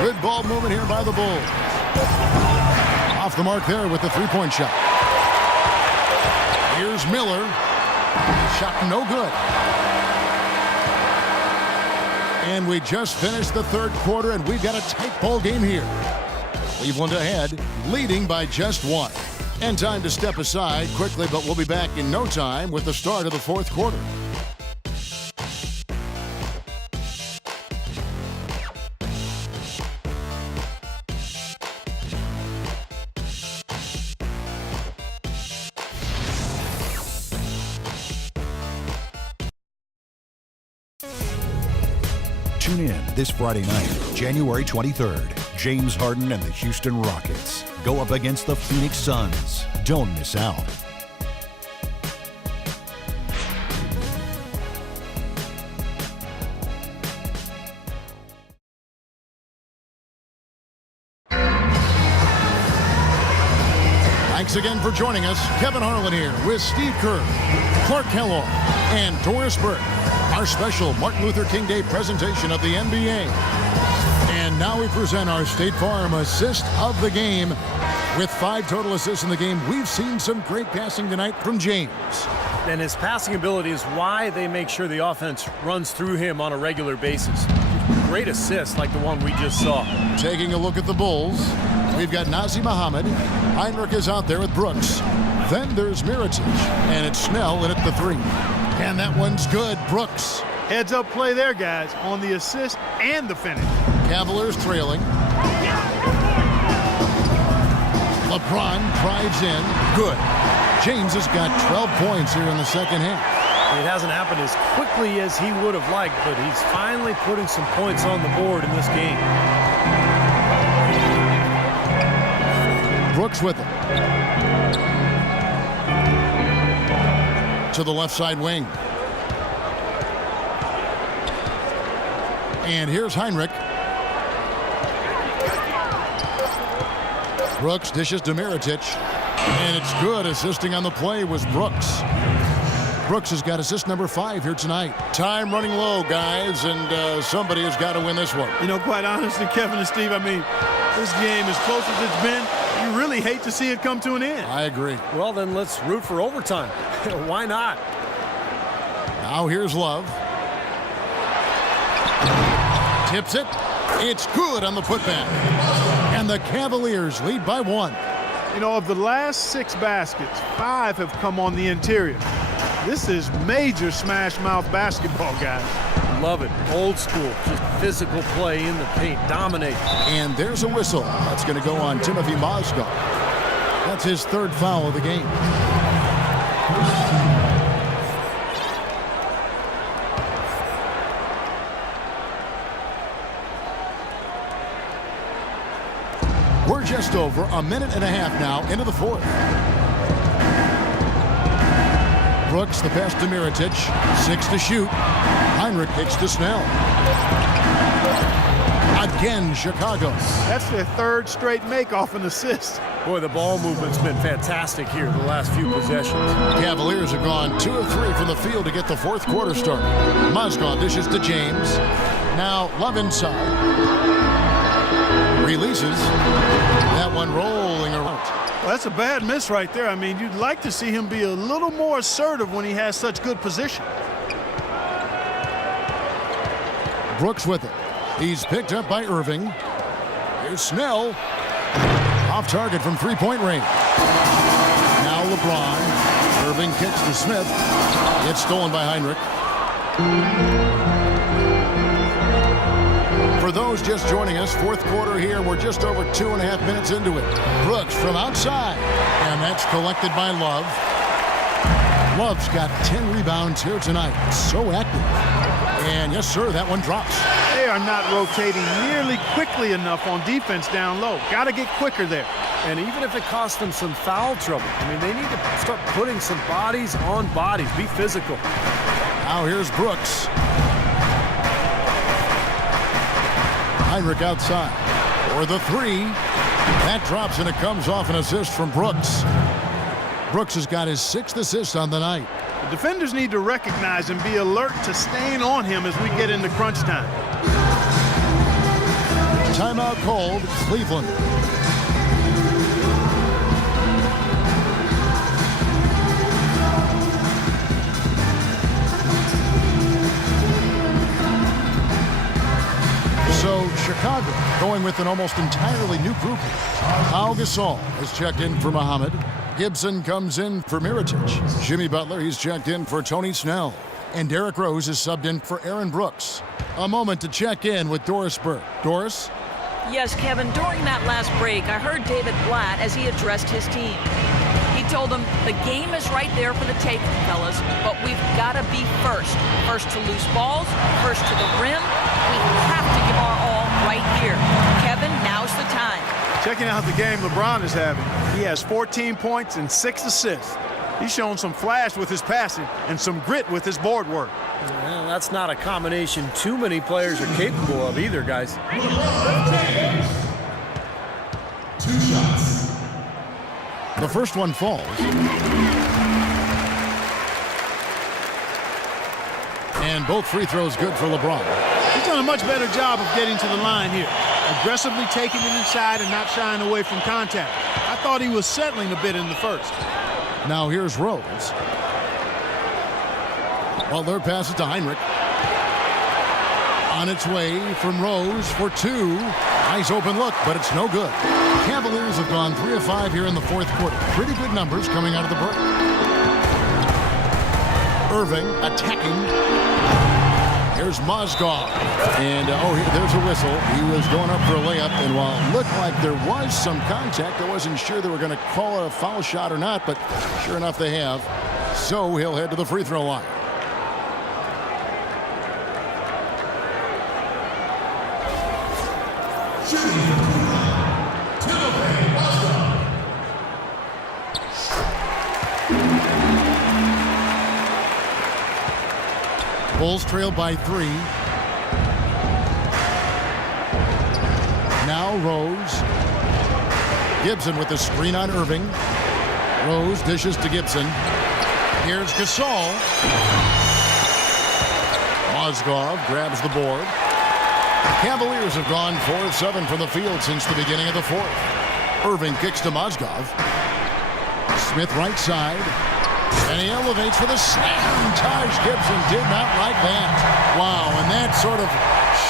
Good ball movement here by the Bulls. Off the mark there with the three-point shot. Here's Miller. Shot no good. And we just finished the third quarter, and we've got a tight ball game here. Cleveland ahead, leading by just 1. And time to step aside quickly, but we'll be back in no time with the start of the fourth quarter. Tune in this Friday night, January 23rd. James Harden and the Houston Rockets go up against the Phoenix Suns. Don't miss out. Thanks again for joining us. Kevin Harlan here with Steve Kerr, Clark Kellogg, and Doris Burke. Our special Martin Luther King Day presentation of the NBA. And now we present our State Farm assist of the game. With 5 total assists in the game, we've seen some great passing tonight from James. And his passing ability is why they make sure the offense runs through him on a regular basis. Great assists like the one we just saw. Taking a look at the Bulls, we've got Nazr Mohammed. Heinrich is out there with Brooks. Then there's Mirotic, and it's Snell in at the 3. And that one's good. Brooks. Heads up play there, guys, on the assist and the finish. Cavaliers trailing. LeBron drives in. Good. James has got 12 points here in the second half. It hasn't happened as quickly as he would have liked, but he's finally putting some points on the board in this game. Brooks with it. To the left side wing. And here's Heinrich. Brooks dishes to Mirotic. And it's good. Assisting on the play was Brooks. Brooks has got assist number 5 here tonight. Time running low, guys, and somebody has got to win this one. You know, quite honestly, Kevin and Steve, I mean, this game, as close as it's been, you really hate to see it come to an end. I agree. Well, then let's root for overtime. Why not? Now here's Love. Tips it. It's good on the putback. And the Cavaliers lead by 1. You know, of the last 6 baskets, 5 have come on the interior. This is major smash mouth basketball, guys. Love it. Old school. Just physical play in the paint. Dominate. And there's a whistle. That's going to go on Timothy Mozgov. That's his 3rd foul of the game. We're just over a minute and a half now into the 4th. Brooks, the pass to Mirotic. 6 to shoot. Heinrich kicks to Snell. Again, Chicago. That's their 3rd straight make off an assist. Boy, the ball movement's been fantastic here the last few possessions. Cavaliers have gone 2 of 3 from the field to get the 4th quarter started. Mozgov dishes to James. Now Love inside. Releases. That one rolling around. Well, that's a bad miss right there. I mean, you'd like to see him be a little more assertive when he has such good position. Brooks with it. He's picked up by Irving. Here's Snell. Off target from 3-point range. Now LeBron. Irving kicks to Smith. It's stolen by Heinrich. For those just joining us, 4th quarter here. We're just over 2.5 minutes into it. Brooks from outside. And that's collected by Love. Love's got 10 rebounds here tonight. So active. And yes, sir, that one drops. They are not rotating nearly quickly enough on defense down low. Got to get quicker there. And even if it costs them some foul trouble, I mean, they need to start putting some bodies on bodies. Be physical. Now here's Brooks. Heinrich outside. For the 3. That drops, and it comes off an assist from Brooks. Brooks has got his 6th assist on the night. The defenders need to recognize and be alert to staying on him as we get into crunch time. Timeout called, Cleveland. So Chicago going with an almost entirely new group. Pau Gasol has checked in for Muhammad. Gibson comes in for Mirotic. Jimmy Butler, he's checked in for Tony Snell. And Derrick Rose is subbed in for Aaron Brooks. A moment to check in with Doris Burke. Doris? Yes, Kevin, during that last break, I heard David Blatt as he addressed his team. He told them, the game is right there for the taking, fellas, but we've got to be first. First to loose balls, first to the rim. We have to give our all right here. Kevin, now's the time. Checking out the game LeBron is having. He has 14 points and 6 assists. He's shown some flash with his passing and some grit with his board work. Well, that's not a combination too many players are capable of either, guys. 2 shots. The first one falls. And both free throws good for LeBron. He's done a much better job of getting to the line here. Aggressively taking it inside and not shying away from contact. I thought he was settling a bit in the first. Now here's Rose. Butler passes to Heinrich. On its way from Rose for 2. Nice open look, but it's no good. Cavaliers have gone 3 of 5 here in the 4th quarter. Pretty good numbers coming out of the break. Irving attacking. Here's Mozgov. And, there's a whistle. He was going up for a layup, and while it looked like there was some contact, I wasn't sure they were going to call it a foul shot or not, but sure enough they have. So he'll head to the free throw line. Bulls trail by 3. Now Rose. Gibson with the screen on Irving. Rose dishes to Gibson. Here's Gasol. Mozgov grabs the board. Cavaliers have gone 4 of 7 from the field since the beginning of the fourth. Irving kicks to Mozgov. Smith right side. And he elevates for the slam. Taj Gibson did not like that. Wow, and that sort of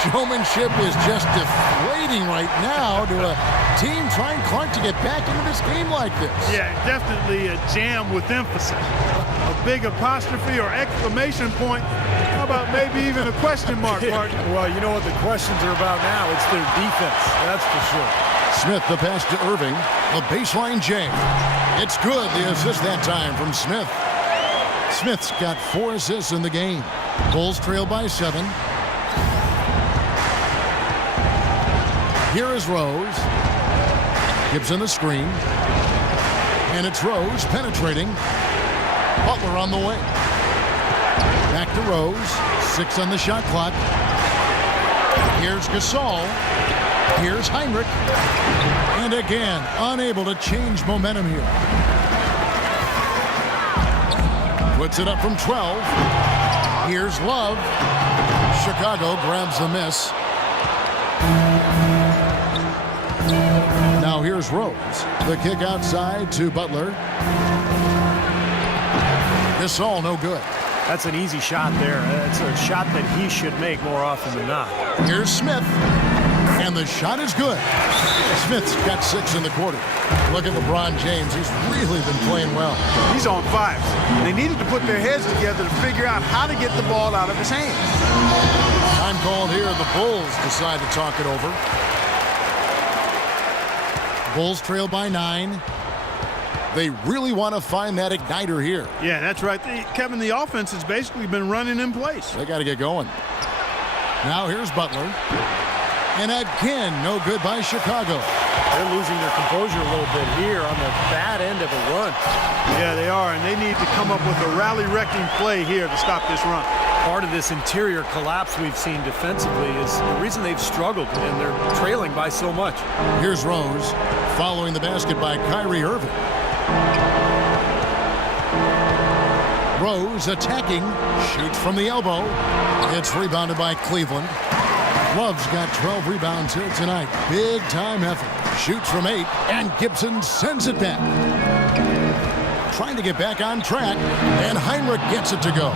showmanship is just deflating right now to a team trying Clark to get back into this game like this. Yeah, definitely a jam with emphasis. A big apostrophe or exclamation point. How about maybe even a question mark, Mark? Well, you know what the questions are about now. It's their defense, that's for sure. Smith the pass to Irving. A baseline J. It's good. The assist that time from Smith. Smith's got 4 assists in the game. Bulls trail by 7. Here is Rose. Gibson the screen. And it's Rose penetrating. Butler on the way. Back to Rose. 6 on the shot clock. Here's Gasol. Here's Heinrich. And again, unable to change momentum here. Puts it up from 12. Here's Love. Chicago grabs the miss. Now here's Rose. The kick outside to Butler. Gasol no good. That's an easy shot there. It's a shot that he should make more often than not. Here's Smith. And the shot is good. Smith's got 6 in the quarter. Look at LeBron James. He's really been playing well. He's on 5. They needed to put their heads together to figure out how to get the ball out of his hands. Time called here. The Bulls decide to talk it over. Bulls trail by 9. They really want to find that igniter here. Yeah, that's right. Kevin, the offense has basically been running in place. They got to get going. Now here's Butler. And again, no good by Chicago. They're losing their composure a little bit here on the bad end of a run. Yeah, they are, and they need to come up with a rally-wrecking play here to stop this run. Part of this interior collapse we've seen defensively is the reason they've struggled, and they're trailing by so much. Here's Rose, following the basket by Kyrie Irving. Rose attacking, shoots from the elbow. It's rebounded by Cleveland. Love's got 12 rebounds here tonight. Big time effort. Shoots from 8, and Gibson sends it back. Trying to get back on track, and Heinrich gets it to go.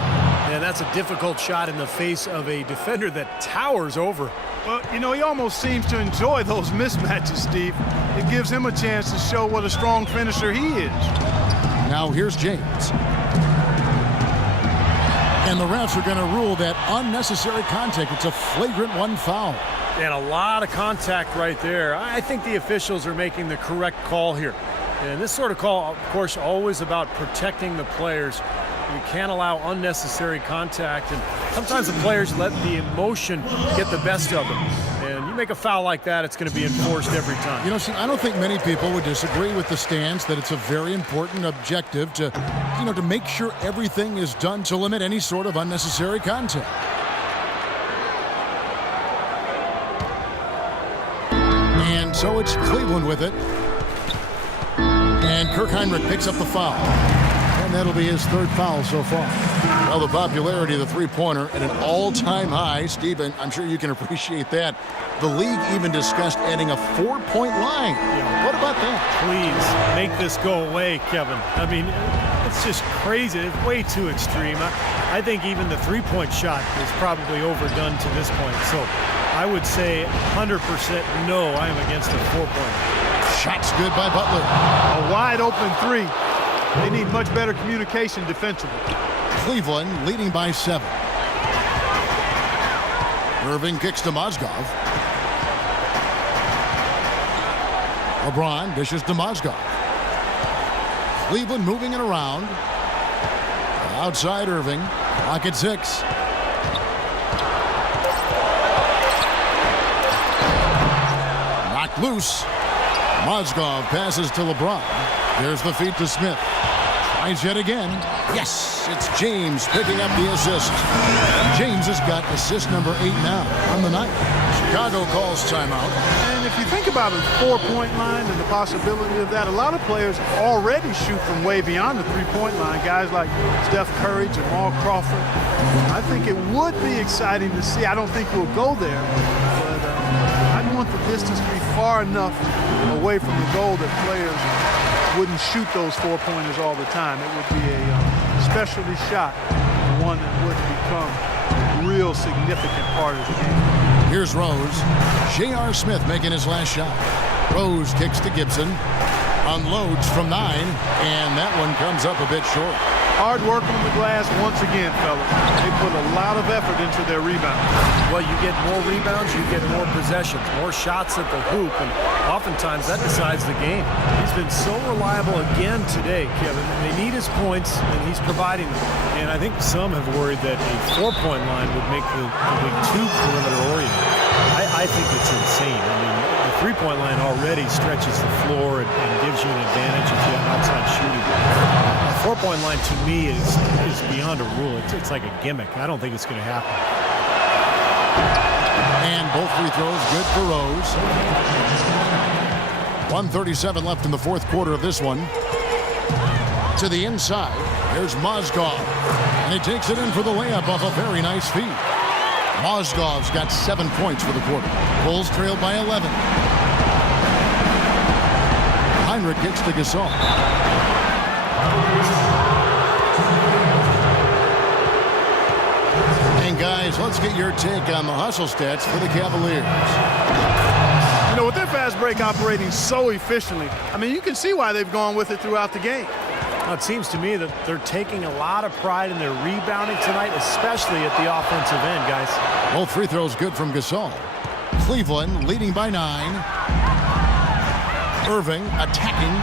And that's a difficult shot in the face of a defender that towers over. Well, you know, he almost seems to enjoy those mismatches, Steve. It gives him a chance to show what a strong finisher he is. Now here's James. And the refs are going to rule that unnecessary contact. It's a flagrant 1 foul. And a lot of contact right there. I think the officials are making the correct call here. And this sort of call, of course, always about protecting the players. You can't allow unnecessary contact. And sometimes the players let the emotion get the best of them. And you make a foul like that, it's going to be enforced every time. You know, see, I don't think many people would disagree with the stance that it's a very important objective to, to make sure everything is done to limit any sort of unnecessary contact. And so it's Cleveland with it. And Kirk Heinrich picks up the foul. And that'll be his 3rd foul so far. Well, the popularity of the three-pointer at an all-time high. Stephen, I'm sure you can appreciate that. The league even discussed adding a 4-point line. What about that? Please, make this go away, Kevin. I mean, it's just crazy. It's way too extreme. I think even the 3-point shot is probably overdone to this point. So I would say 100% no, I am against a 4-point. Shot's good by Butler. A wide-open 3. They need much better communication defensively. Cleveland leading by 7. Irving kicks to Mozgov. LeBron dishes to Mozgov. Cleveland moving it around. Outside Irving. Clock at 6. Knocked loose. Mozgov passes to LeBron. There's the feed to Smith. Tries yet again. Yes, it's James picking up the assist. James has got assist number 8 now on the night. Chicago calls timeout. And if you think about a 4-point line and the possibility of that, a lot of players already shoot from way beyond the 3-point line. Guys like Steph Curry, Jamal Crawford. I think it would be exciting to see. I don't think we'll go there, but I'd want the distance to be far enough away from the goal that players wouldn't shoot those 4-pointers all the time. It would be a specialty shot, one that would become a real significant part of the game. Here's Rose. J.R. Smith making his last shot. Rose kicks to Gibson. Unloads from 9, and that one comes up a bit short. Hard work on the glass once again, fellas. They put a lot of effort into their rebound. Well, you get more rebounds, you get more possessions, more shots at the hoop, and oftentimes that decides the game. He's been so reliable again today, Kevin. They need his points, and he's providing them. And I think some have worried that a 4-point line would make the league too perimeter oriented. I think it's insane. I mean, the 3-point line already stretches the floor and gives you an advantage if you have outside shooting. A 4-point line to me is beyond a rule. It's like a gimmick. I don't think it's going to happen. And both free throws good for Rose. 1:37 left in the fourth quarter of this one. To the inside, there's Mozgov. And he takes it in for the layup off a very nice feed. Mozgov's got 7 points for the quarter. Bulls trailed by 11. Heinrich kicks to Gasol. And guys, let's get your take on the hustle stats for the Cavaliers. You know, with their fast break operating so efficiently, I mean, you can see why they've gone with it throughout the game. Well, it seems to me that they're taking a lot of pride in their rebounding tonight, especially at the offensive end, guys. Both free throws good from Gasol. Cleveland leading by 9. Irving attacking.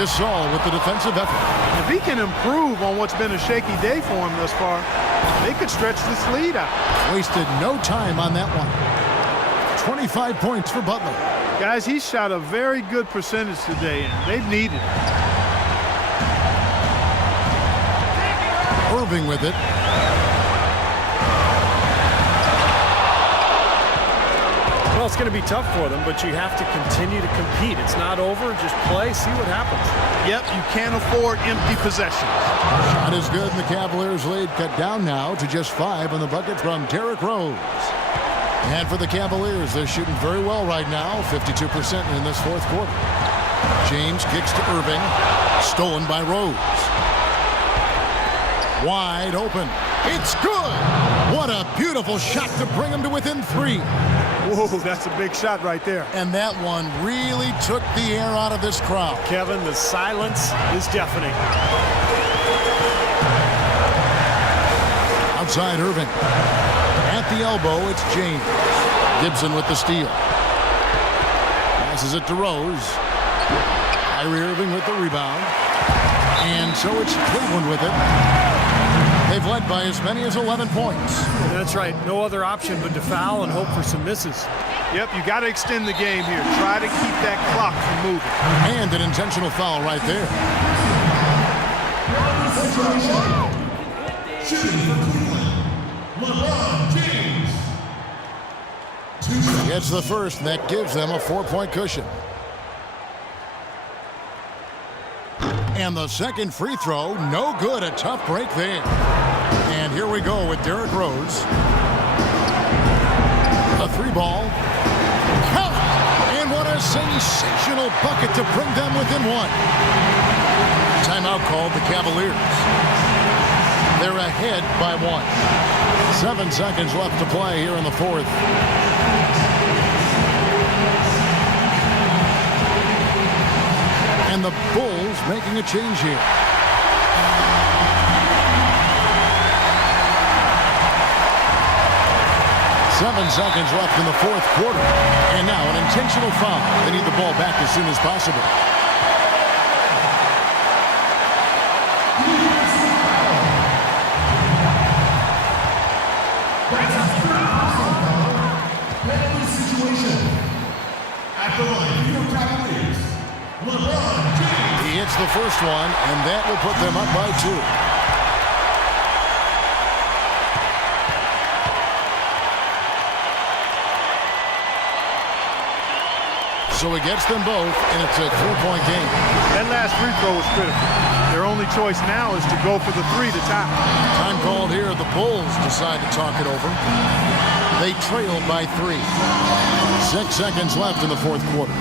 Gasol with the defensive effort. If he can improve on what's been a shaky day for him thus far, they could stretch this lead out. Wasted no time on that one. 25 points for Butler. Guys, he shot a very good percentage today, and they've needed it. Irving with it. Well, it's going to be tough for them, but you have to continue to compete. It's not over. Just play, see what happens. Yep, you can't afford empty possessions. Shot is good, and the Cavaliers' lead cut down now to just 5 on the bucket from Derrick Rose. And for the Cavaliers, they're shooting very well right now, 52% in this fourth quarter. James kicks to Irving, stolen by Rose. Wide open. It's good. What a beautiful shot to bring him to within 3. Whoa, that's a big shot right there. And that one really took the air out of this crowd. Kevin, the silence is deafening. Outside Irving. At the elbow, it's James. Gibson with the steal. Passes it to Rose. Kyrie Irving with the rebound. And so it's Cleveland with it. They've led by as many as 11 points. That's right. No other option but to foul and hope for some misses. Yep, you got to extend the game here. Try to keep that clock from moving. And an intentional foul right there. Shooting for Cleveland, LeBron James. Gets the first, and that gives them a 4-point cushion. And the second free throw, no good. A tough break there. And here we go with Derrick Rose. A 3-ball. Count! And what a sensational bucket to bring them within 1. Timeout called the Cavaliers. They're ahead by 1. 7 seconds left to play here in the fourth. And the Bulls making a change here. Seven seconds left in the fourth quarter. And now an intentional foul. They need the ball back as soon as possible. Penalty situation. At the line, New York Cavaliers, LeBron James. He hits the first one, and that will put them up by 2. So he gets them both, and it's a 3-point game. That last free throw was critical. Their only choice now is to go for the 3 to tie. Time called here. The Bulls decide to talk it over. They trail by 3. 6 seconds left in the fourth quarter.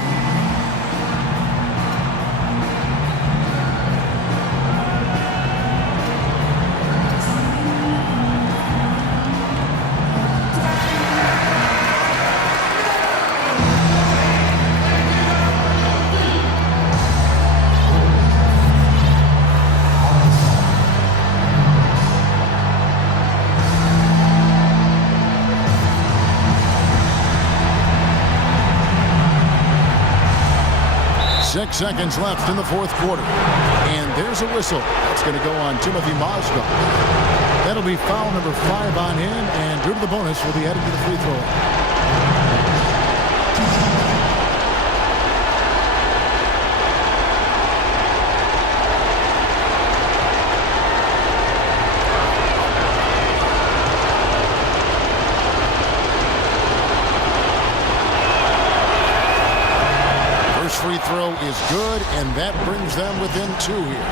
Six seconds left in the fourth quarter. And there's a whistle. That's going to go on Timothy Mozgov. That'll be foul number 5 on him, and due to the bonus, will be headed to the free throw line. Free throw is good, and that brings them within 2 here.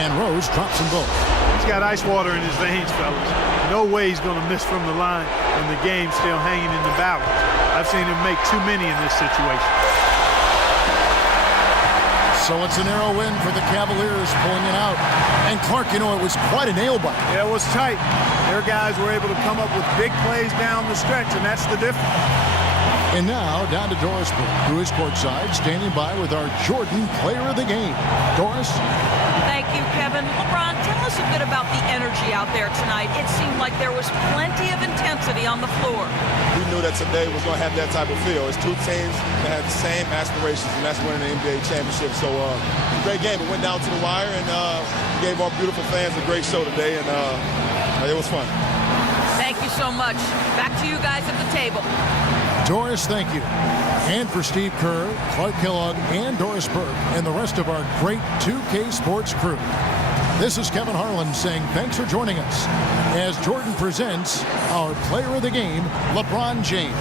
And Rose drops them both. He's got ice water in his veins, fellas. No way he's going to miss from the line, and the game's still hanging in the balance. I've seen him make too many in this situation. So it's a narrow win for the Cavaliers, pulling it out. And Clark, you know, it was quite a nail-biter. Yeah, it was tight. Their guys were able to come up with big plays down the stretch, and that's the difference. And now down to Doris Burke, who is courtside, standing by with our Jordan Player of the Game. Doris? Thank you, Kevin. LeBron, tell us a bit about the energy out there tonight. It seemed like there was plenty of intensity on the floor. We knew that today was going to have that type of feel. It's two teams that have the same aspirations, and that's winning the NBA championship. So, great game. It went down to the wire, and gave our beautiful fans a great show today, and it was fun. Thank you so much. Back to you guys at the table. Doris, thank you. And for Steve Kerr, Clark Kellogg, and Doris Burke, and the rest of our great 2K Sports crew. This is Kevin Harlan saying thanks for joining us as Jordan presents our Player of the Game, LeBron James.